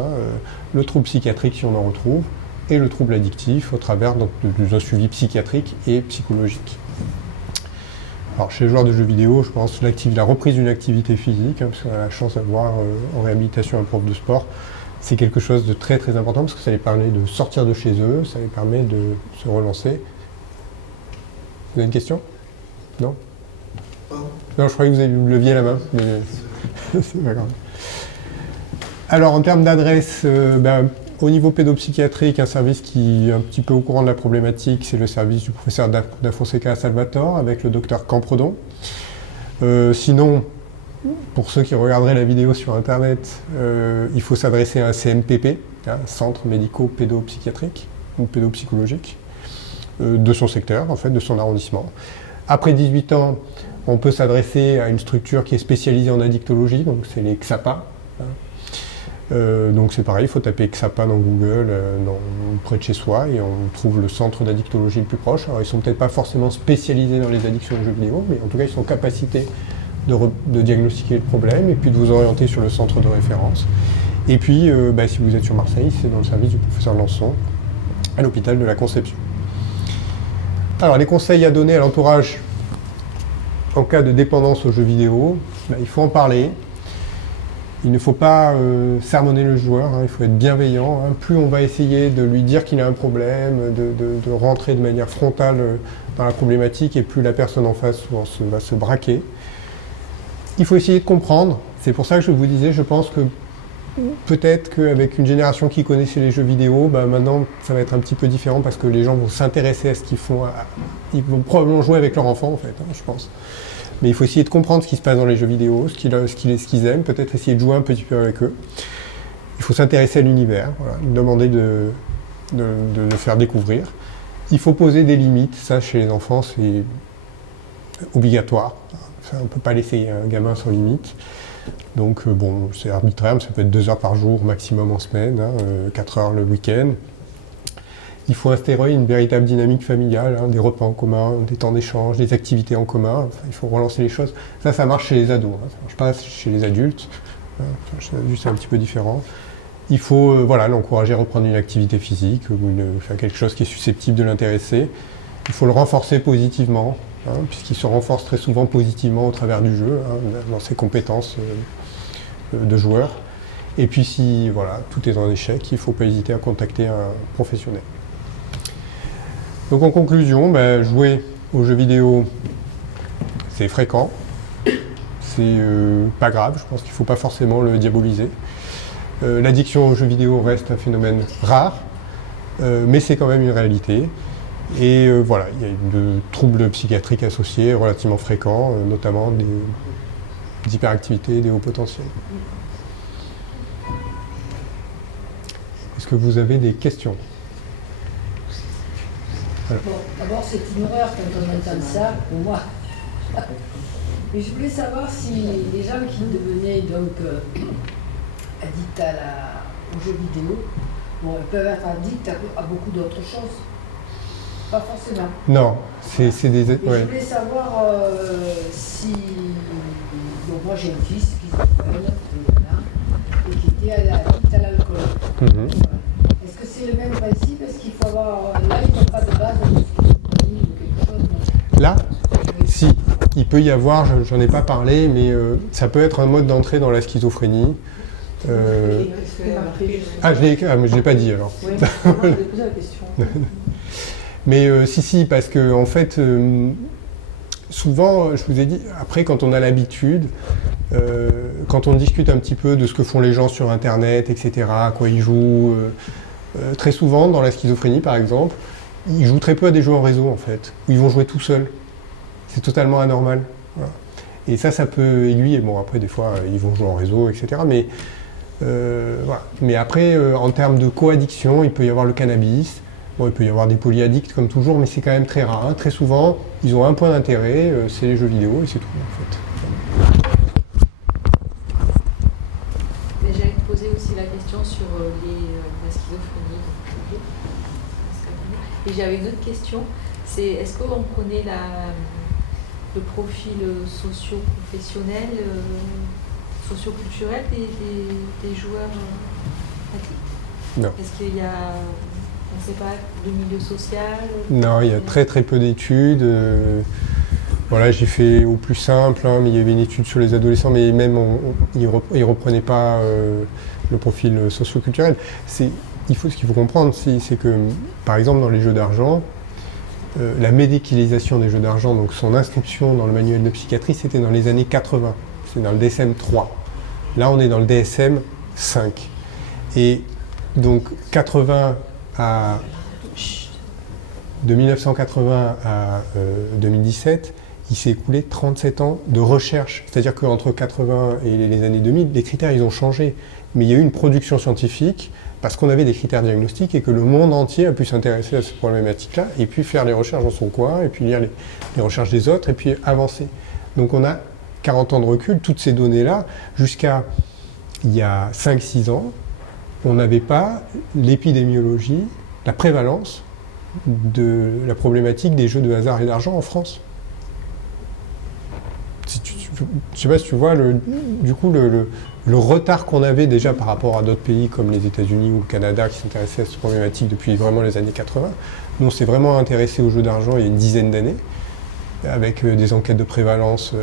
le trouble psychiatrique si on en retrouve, et le trouble addictif au travers d'un suivi psychiatrique et psychologique. Alors chez les joueurs de jeux vidéo, je pense la reprise d'une activité physique, hein, parce qu'on a la chance d'avoir en réhabilitation un prof de sport, c'est quelque chose de très très important parce que ça les permet de sortir de chez eux, ça les permet de se relancer. Vous avez une question? Non? Non, je croyais que vous leviez la main, mais c'est pas grave. Alors, en termes d'adresse, au niveau pédopsychiatrique, un service qui est un petit peu au courant de la problématique, c'est le service du professeur Da Fonseca Salvatore avec le docteur Campredon. Sinon, pour ceux qui regarderaient la vidéo sur Internet, il faut s'adresser à un CMPP, un centre médico-pédopsychiatrique ou pédopsychologique, de son secteur, en fait, de son arrondissement. Après 18 ans, on peut s'adresser à une structure qui est spécialisée en addictologie, donc c'est les XAPA. Donc c'est pareil, il faut taper XAPA dans Google, près de chez soi, et on trouve le centre d'addictologie le plus proche. Alors ils ne sont peut-être pas forcément spécialisés dans les addictions aux jeux vidéo, mais en tout cas ils sont en capacité de diagnostiquer le problème et puis de vous orienter sur le centre de référence. Et puis, si vous êtes sur Marseille, c'est dans le service du professeur Lançon, à l'hôpital de la Conception. Alors les conseils à donner à l'entourage en cas de dépendance aux jeux vidéo, il faut en parler. Il ne faut pas sermonner le joueur, hein, il faut être bienveillant. Hein. Plus on va essayer de lui dire qu'il a un problème, de rentrer de manière frontale dans la problématique, et plus la personne en face va se braquer. Il faut essayer de comprendre. C'est pour ça que je vous disais, je pense que peut-être qu'avec une génération qui connaissait les jeux vidéo, maintenant ça va être un petit peu différent parce que les gens vont s'intéresser à ce qu'ils font. Ils vont probablement jouer avec leur enfant en fait, hein, je pense. Mais il faut essayer de comprendre ce qui se passe dans les jeux vidéo, ce qu'ils aiment, peut-être essayer de jouer un petit peu avec eux. Il faut s'intéresser à l'univers, voilà, demander de le faire découvrir. Il faut poser des limites, ça chez les enfants c'est obligatoire. On ne peut pas laisser un gamin sans limite. Donc c'est arbitraire, mais ça peut être 2 heures par jour maximum en semaine, 4 heures le week-end. Il faut instaurer une véritable dynamique familiale, hein, des repas en commun, des temps d'échange, des activités en commun. Enfin, il faut relancer les choses. Ça marche chez les ados, hein, ça ne marche pas chez les adultes. Chez les adultes, c'est un petit peu différent. Il faut l'encourager à reprendre une activité physique ou faire quelque chose qui est susceptible de l'intéresser. Il faut le renforcer positivement, hein, puisqu'il se renforce très souvent positivement au travers du jeu, hein, dans ses compétences de joueur. Et puis si tout est en échec, il ne faut pas hésiter à contacter un professionnel. Donc en conclusion, jouer aux jeux vidéo, c'est fréquent, c'est pas grave, je pense qu'il ne faut pas forcément le diaboliser. L'addiction aux jeux vidéo reste un phénomène rare, mais c'est quand même une réalité. Et voilà, il y a de troubles psychiatriques associés relativement fréquents, notamment d'hyperactivité et des hauts potentiels. Est-ce que vous avez des questions? Bon, d'abord, c'est une horreur quand on entend ça, pour moi. Mais je voulais savoir si les gens qui devenaient donc addicts aux jeux vidéo, bon, ils peuvent être addicts à beaucoup d'autres choses. Pas forcément. Non, c'est des... Et ouais. je voulais savoir si... Donc moi j'ai un fils qui s'appelle et qui était addict à l'alcool. Mhm. Voilà. Est-ce que c'est le même principe? Est-ce qu'il faut avoir... Là, il n'y a pas de base de schizophrénie ou quelque chose, non? Là, si, il peut y avoir, j'en ai pas parlé, mais ça peut être un mode d'entrée dans la schizophrénie. Ah, mais je l'ai pas dit alors. Oui, je vais poser la question. Mais si, parce que en fait, souvent, je vous ai dit, après, quand on a l'habitude, quand on discute un petit peu de ce que font les gens sur Internet, etc., à quoi ils jouent, très souvent, dans la schizophrénie, par exemple, ils jouent très peu à des jeux en réseau, en fait, où ils vont jouer tout seuls. C'est totalement anormal. Voilà. Et ça peut aiguiller. Bon, après, des fois, ils vont jouer en réseau, etc., mais voilà. Mais après, en termes de co-addiction, il peut y avoir le cannabis. Bon, il peut y avoir des polyaddicts comme toujours, mais c'est quand même très rare. Hein. Très souvent, ils ont un point d'intérêt, c'est les jeux vidéo et c'est tout en fait. Et j'allais te poser aussi la question sur la schizophrénie. Et j'avais une autre question, c'est est-ce qu'on connaît le profil socio-professionnel, socio-culturel des joueurs addicts? Non. Est-ce qu'il y a... On ne sait pas, le milieu social? Non, il y a très peu d'études. Voilà, j'ai fait au plus simple, hein, mais il y avait une étude sur les adolescents, mais même ils ne reprenaient pas le profil socio-culturel. Ce qu'il faut comprendre, c'est que, par exemple, dans les jeux d'argent, la médicalisation des jeux d'argent, donc son inscription dans le manuel de psychiatrie, c'était dans les années 80. C'est dans le DSM 3. Là, on est dans le DSM 5. Et donc, de 1980 à 2017, il s'est écoulé 37 ans de recherche. C'est-à-dire qu'entre 80 et les années 2000, les critères ils ont changé. Mais il y a eu une production scientifique parce qu'on avait des critères diagnostiques et que le monde entier a pu s'intéresser à cette problématique-là et puis faire les recherches dans son coin et puis lire les recherches des autres et puis avancer. Donc on a 40 ans de recul, toutes ces données-là, jusqu'à il y a 5-6 ans, on n'avait pas l'épidémiologie, la prévalence de la problématique des jeux de hasard et d'argent en France. Je ne sais pas si tu vois le retard qu'on avait déjà par rapport à d'autres pays comme les États-Unis ou le Canada qui s'intéressaient à cette problématique depuis vraiment les années 80. Nous, on s'est vraiment intéressé aux jeux d'argent il y a une dizaine d'années, avec des enquêtes de prévalence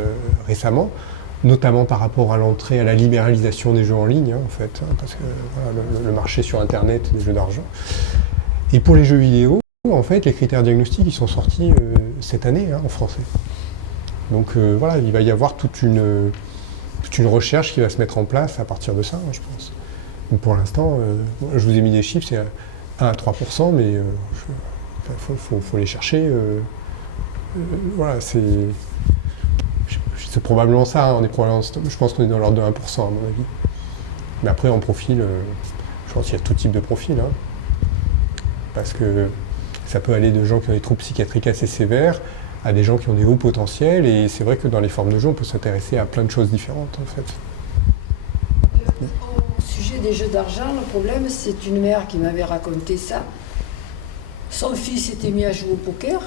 récemment, notamment par rapport à l'entrée, à la libéralisation des jeux en ligne, hein, en fait, hein, parce que voilà, le marché sur Internet des jeux d'argent. Et pour les jeux vidéo, en fait, les critères diagnostiques, ils sont sortis cette année, hein, en français. Donc voilà, il va y avoir toute une recherche qui va se mettre en place à partir de ça, hein, je pense. Donc pour l'instant, je vous ai mis des chiffres, c'est 1 à 3%, mais faut les chercher. Voilà, c'est probablement ça, hein, je pense qu'on est dans l'ordre de 1% à mon avis. Mais après, en profil, je pense qu'il y a tout type de profil. Hein, parce que ça peut aller de gens qui ont des troubles psychiatriques assez sévères à des gens qui ont des hauts potentiels. Et c'est vrai que dans les formes de jeu, on peut s'intéresser à plein de choses différentes, en fait. Au sujet des jeux d'argent, le problème, c'est une mère qui m'avait raconté ça. Son fils s'était mis à jouer au poker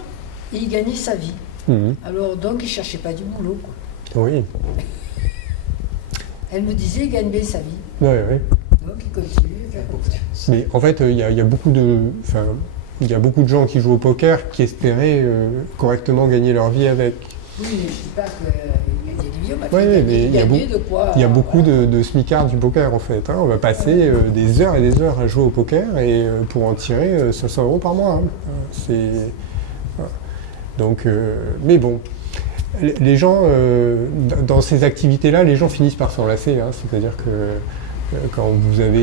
et il gagnait sa vie. Mmh. Alors, donc, il ne cherchait pas du boulot, quoi. Oui. Elle me disait, il gagne bien sa vie. Oui. Donc, il continue. Mais en fait, il y a beaucoup de gens qui jouent au poker qui espéraient correctement gagner leur vie avec. Oui, mais je ne dis pas qu'il gagnait des millions, Mais il y a beaucoup voilà. de smicards du poker, en fait. Hein. On va passer des heures et des heures à jouer au poker et pour en tirer 500 € par mois. Hein. Voilà. Donc, mais bon. Les gens, dans ces activités-là, les gens finissent par s'enlacer. Hein. C'est-à-dire que quand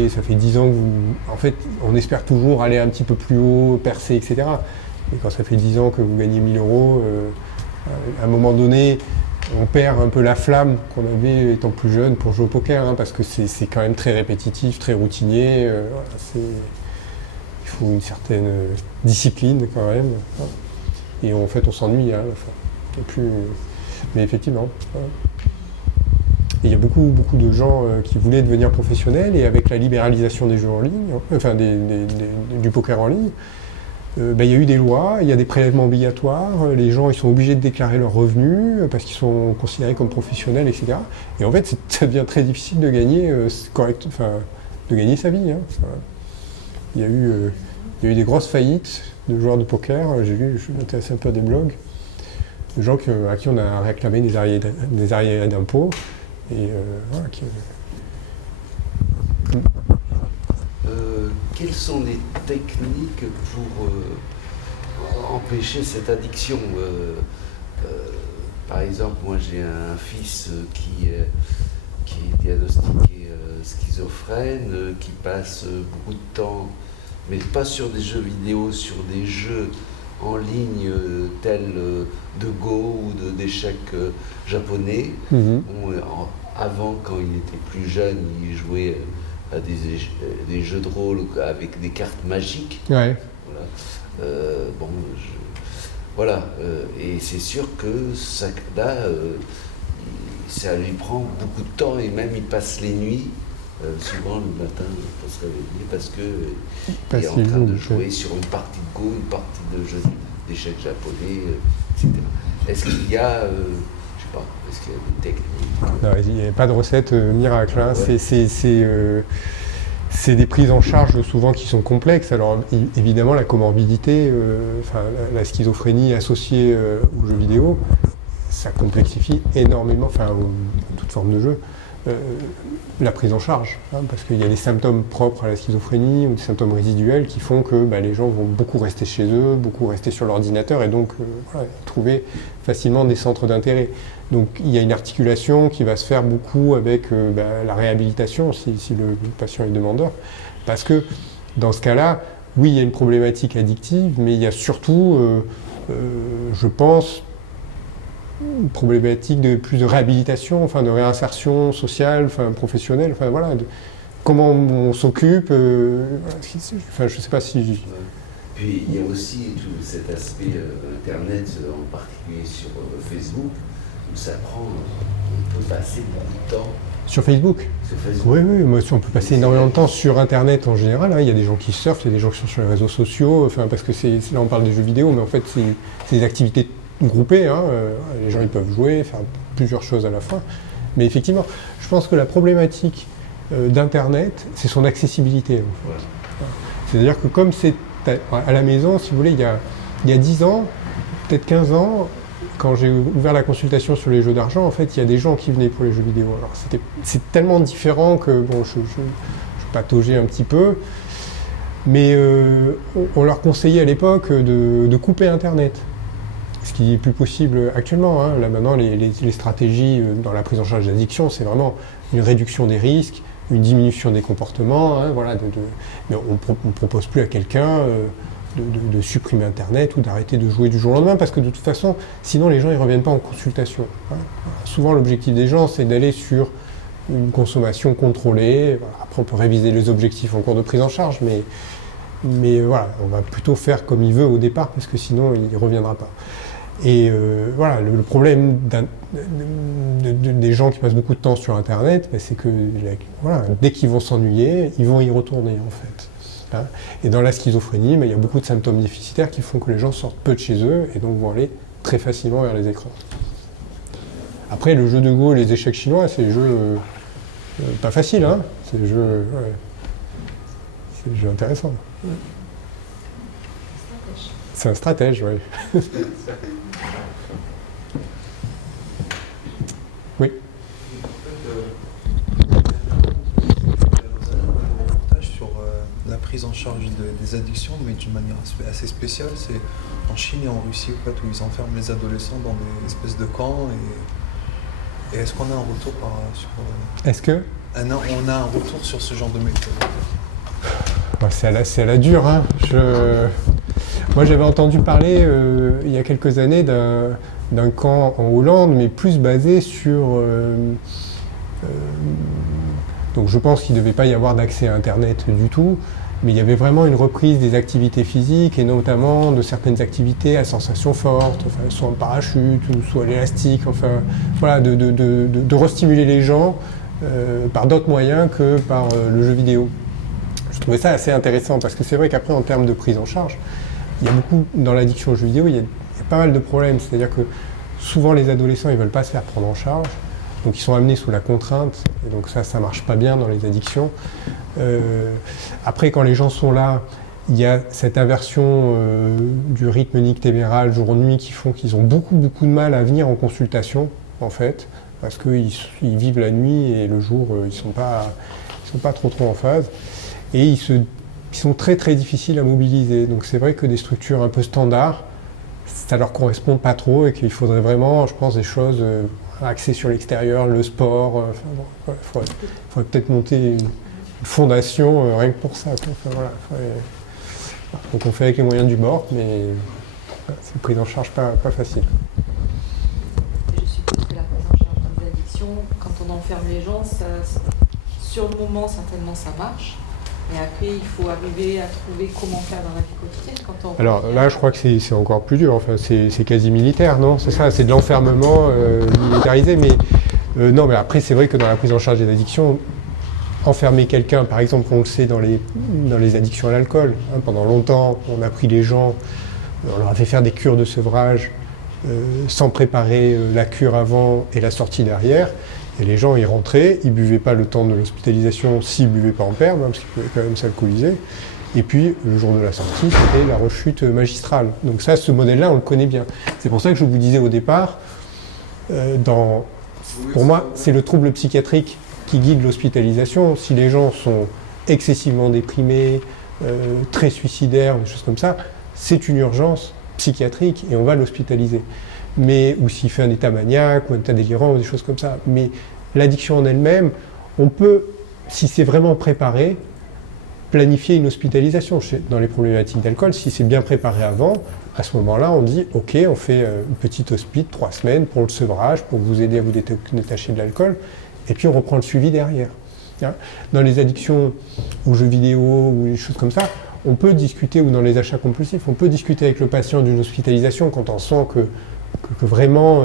ça fait 10 ans que en fait, on espère toujours aller un petit peu plus haut, percer, etc. Et quand ça fait 10 ans que vous gagnez 1000 euros, à un moment donné, on perd un peu la flamme qu'on avait étant plus jeune pour jouer au poker, hein, parce que c'est quand même très répétitif, très routinier. Voilà, il faut une certaine discipline quand même. Hein. Et en fait, on s'ennuie à la fin. Mais effectivement. Voilà. Et il y a beaucoup de gens qui voulaient devenir professionnels, et avec la libéralisation des jeux en ligne, enfin du poker en ligne, il y a eu des lois, il y a des prélèvements obligatoires, les gens ils sont obligés de déclarer leurs revenus parce qu'ils sont considérés comme professionnels, etc. Et en fait, ça devient très difficile de gagner de gagner sa vie. Hein. Il y a eu des grosses faillites de joueurs de poker. J'ai lu, je m'intéressais un peu à des blogs, de gens à qui on a réclamé des arriérés d'impôts. Et voilà, quelles sont les techniques pour empêcher cette addiction par exemple, moi j'ai un fils qui est diagnostiqué schizophrène, qui passe beaucoup de temps, mais pas sur des jeux vidéo, sur des jeux en ligne tels de Go ou d'échecs japonais. Mm-hmm. Avant, quand il était plus jeune, il jouait à des jeux de rôle avec des cartes magiques. Ouais. Voilà. Et c'est sûr que ça lui prend beaucoup de temps, et même il passe les nuits, souvent le matin pour se réveiller, parce qu'il est en train de jouer sur une partie de Go, une partie de jeux d'échecs japonais, etc. Est-ce qu'il y a... est-ce qu'il y a des techniques? Non, il n'y a pas de recette miracle. Hein. Ouais. C'est des prises en charge souvent qui sont complexes. Alors évidemment, la comorbidité, la schizophrénie associée aux jeux vidéo, ça complexifie énormément, toute forme de jeu, la prise en charge. Hein, parce qu'il y a des symptômes propres à la schizophrénie ou des symptômes résiduels qui font que les gens vont beaucoup rester chez eux, beaucoup rester sur l'ordinateur, et donc trouver facilement des centres d'intérêt. Donc il y a une articulation qui va se faire beaucoup avec la réhabilitation si le patient est demandeur. Parce que dans ce cas-là, oui, il y a une problématique addictive, mais il y a surtout, je pense, une problématique plus de réhabilitation, de réinsertion sociale, professionnelle, comment on s'occupe. Je ne sais pas si... Puis il y a aussi tout cet aspect Internet, en particulier sur Facebook, où ça prend, on peut passer beaucoup de temps. Sur Facebook? Sur Facebook. Oui, moi, on peut passer énormément de temps sur Internet en général. Hein. Il y a des gens qui surfent, il y a des gens qui sont sur les réseaux sociaux, parce que là on parle des jeux vidéo, mais en fait c'est des activités groupées. Hein. Les gens ils peuvent jouer, faire plusieurs choses à la fois. Mais effectivement, je pense que la problématique d'Internet, c'est son accessibilité. En fait. Ouais. C'est-à-dire que comme c'est à la maison, si vous voulez, il y a 10 ans, peut-être 15 ans, quand j'ai ouvert la consultation sur les jeux d'argent, en fait, il y a des gens qui venaient pour les jeux vidéo. Alors, c'est tellement différent que, je pataugeais un petit peu, mais on leur conseillait à l'époque de couper Internet, ce qui n'est plus possible actuellement. Hein. Là, maintenant, les stratégies dans la prise en charge d'addiction, c'est vraiment une réduction des risques, une diminution des comportements. Hein, mais on ne propose plus à quelqu'un de supprimer Internet ou d'arrêter de jouer du jour au lendemain, parce que de toute façon, sinon les gens ne reviennent pas en consultation. Hein. Souvent, l'objectif des gens, c'est d'aller sur une consommation contrôlée. Voilà. Après, on peut réviser les objectifs en cours de prise en charge, mais voilà, on va plutôt faire comme il veut au départ, parce que sinon, il ne reviendra pas. Et le problème des gens qui passent beaucoup de temps sur Internet, c'est que dès qu'ils vont s'ennuyer, ils vont y retourner en fait. Hein. Et dans la schizophrénie, il y a beaucoup de symptômes déficitaires qui font que les gens sortent peu de chez eux et donc vont aller très facilement vers les écrans. Après, le jeu de Go et les échecs chinois, c'est des jeux pas faciles, hein. C'est des jeux intéressants. Ouais. C'est un stratège, oui. Oui. Sur la prise en charge des addictions, mais d'une manière assez spéciale, c'est en Chine et en Russie où ils enferment les adolescents dans des espèces de camps. Et est-ce qu'on a un retour sur... Est-ce que on a un retour sur ce genre de méthode? C'est à la dure, hein. Moi, j'avais entendu parler il y a quelques années d'un camp en Hollande, mais plus basé sur... donc je pense qu'il ne devait pas y avoir d'accès à Internet du tout, mais il y avait vraiment une reprise des activités physiques, et notamment de certaines activités à sensations fortes, enfin, soit en parachute, ou soit à l'élastique, enfin, voilà, de restimuler les gens par d'autres moyens que par le jeu vidéo. Je trouvais ça assez intéressant, parce que c'est vrai qu'après, en termes de prise en charge, il y a beaucoup, dans l'addiction aux jeux vidéo, il y a pas mal de problèmes. C'est-à-dire que souvent, les adolescents, ils ne veulent pas se faire prendre en charge. Donc, ils sont amenés sous la contrainte. Et donc, ça ne marche pas bien dans les addictions. Après, quand les gens sont là, il y a cette inversion du rythme nictéméral jour-nuit qui font qu'ils ont beaucoup de mal à venir en consultation, en fait, parce qu'ils vivent la nuit et le jour, ils ne sont pas trop en phase. Et ils sont très difficiles à mobiliser. Donc c'est vrai que des structures un peu standards, ça leur correspond pas trop et qu'il faudrait vraiment, je pense, des choses axées sur l'extérieur, le sport. Il faudrait peut-être monter une fondation rien que pour ça. Enfin, voilà, donc on fait avec les moyens du bord, mais c'est une prise en charge pas facile. Je suppose que la prise en charge des addictions, quand on enferme les gens, sur le moment, certainement, ça marche. Et après, il faut arriver à trouver comment faire dans la vie quotidienne. Alors là, je crois que c'est encore plus dur. Enfin, c'est quasi militaire, non? C'est ça, c'est de l'enfermement militarisé. Mais non, mais après, c'est vrai que dans la prise en charge des addictions, enfermer quelqu'un, par exemple, on le sait dans les addictions à l'alcool. Hein, pendant longtemps, on a pris les gens, on leur a fait faire des cures de sevrage sans préparer la cure avant et la sortie derrière. Et les gens, ils rentraient, ils ne buvaient pas le temps de l'hospitalisation s'ils ne buvaient pas en perme, hein, parce qu'ils pouvaient quand même s'alcooliser. Et puis, le jour de la sortie, c'était la rechute magistrale. Donc ça, ce modèle-là, on le connaît bien. C'est pour ça que je vous disais au départ, pour moi, c'est le trouble psychiatrique qui guide l'hospitalisation. Si les gens sont excessivement déprimés, très suicidaires, des choses comme ça, c'est une urgence psychiatrique et on va l'hospitaliser. Ou s'il fait un état maniaque, ou un état délirant, ou des choses comme ça. Mais l'addiction en elle-même, on peut, si c'est vraiment préparé, planifier une hospitalisation. Dans les problématiques d'alcool, si c'est bien préparé avant, à ce moment-là, on dit « Ok, on fait une petite hospite, 3 semaines pour le sevrage, pour vous aider à vous détacher de l'alcool, et puis on reprend le suivi derrière. » Dans les addictions aux jeux vidéo ou des choses comme ça, on peut discuter, ou dans les achats compulsifs, on peut discuter avec le patient d'une hospitalisation quand on sent que vraiment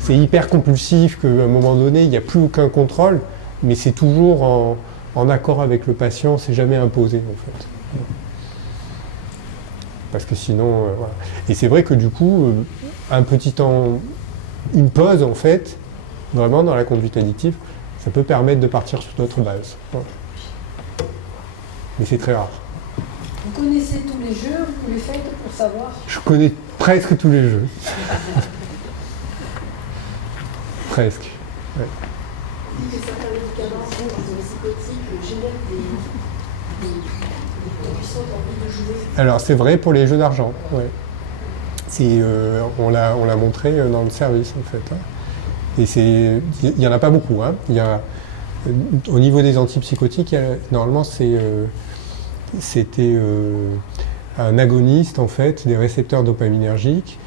c'est hyper compulsif, qu'à un moment donné, il n'y a plus aucun contrôle, mais c'est toujours en accord avec le patient, c'est jamais imposé en fait. Parce que sinon, voilà. Et c'est vrai que du coup, un petit temps, une pause en fait, vraiment dans la conduite addictive, ça peut permettre de partir sur d'autres bases. Voilà. Mais c'est très rare. Vous connaissez tous les jeux, vous les faites pour savoir? Je connais presque tous les jeux. Presque. Ouais. Que certains médicaments, des psychotiques, génèrent des puissantes envies de jouer. Alors c'est vrai pour les jeux d'argent. Ouais. On l'a montré dans le service en fait. Hein. Et il n'y en a pas beaucoup. Hein. Au niveau des antipsychotiques, normalement c'était un agoniste en fait des récepteurs dopaminergiques,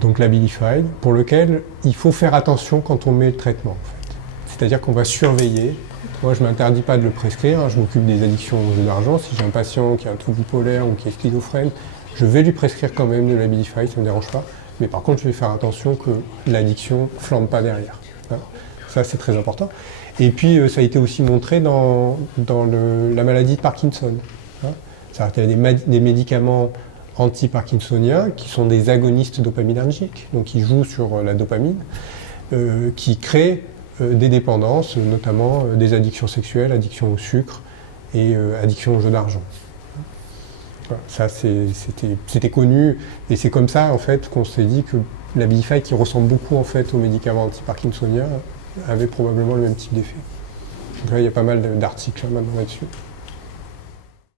donc l'Abilify, pour lequel il faut faire attention quand on met le traitement en fait. C'est-à-dire qu'on va surveiller. Moi je ne m'interdis pas de le prescrire, hein. Je m'occupe des addictions aux jeux d'argent. Si j'ai un patient qui a un trouble bipolaire ou qui est schizophrène, je vais lui prescrire quand même de l'Abilify, ça ne me dérange pas. Mais par contre je vais faire attention que l'addiction ne flambe pas derrière. Hein. Ça c'est très important. Et puis ça a été aussi montré dans la maladie de Parkinson. Hein. C'est-à-dire qu'il y a des médicaments anti-parkinsoniens qui sont des agonistes dopaminergiques, donc qui jouent sur la dopamine, qui créent des dépendances, notamment des addictions sexuelles, addictions au sucre et addictions au jeu d'argent. Voilà, ça c'était connu et c'est comme ça en fait qu'on s'est dit que l'Abilify, qui ressemble beaucoup en fait aux médicaments anti-parkinsoniens, avait probablement le même type d'effet. Donc là, il y a pas mal d'articles maintenant là-dessus.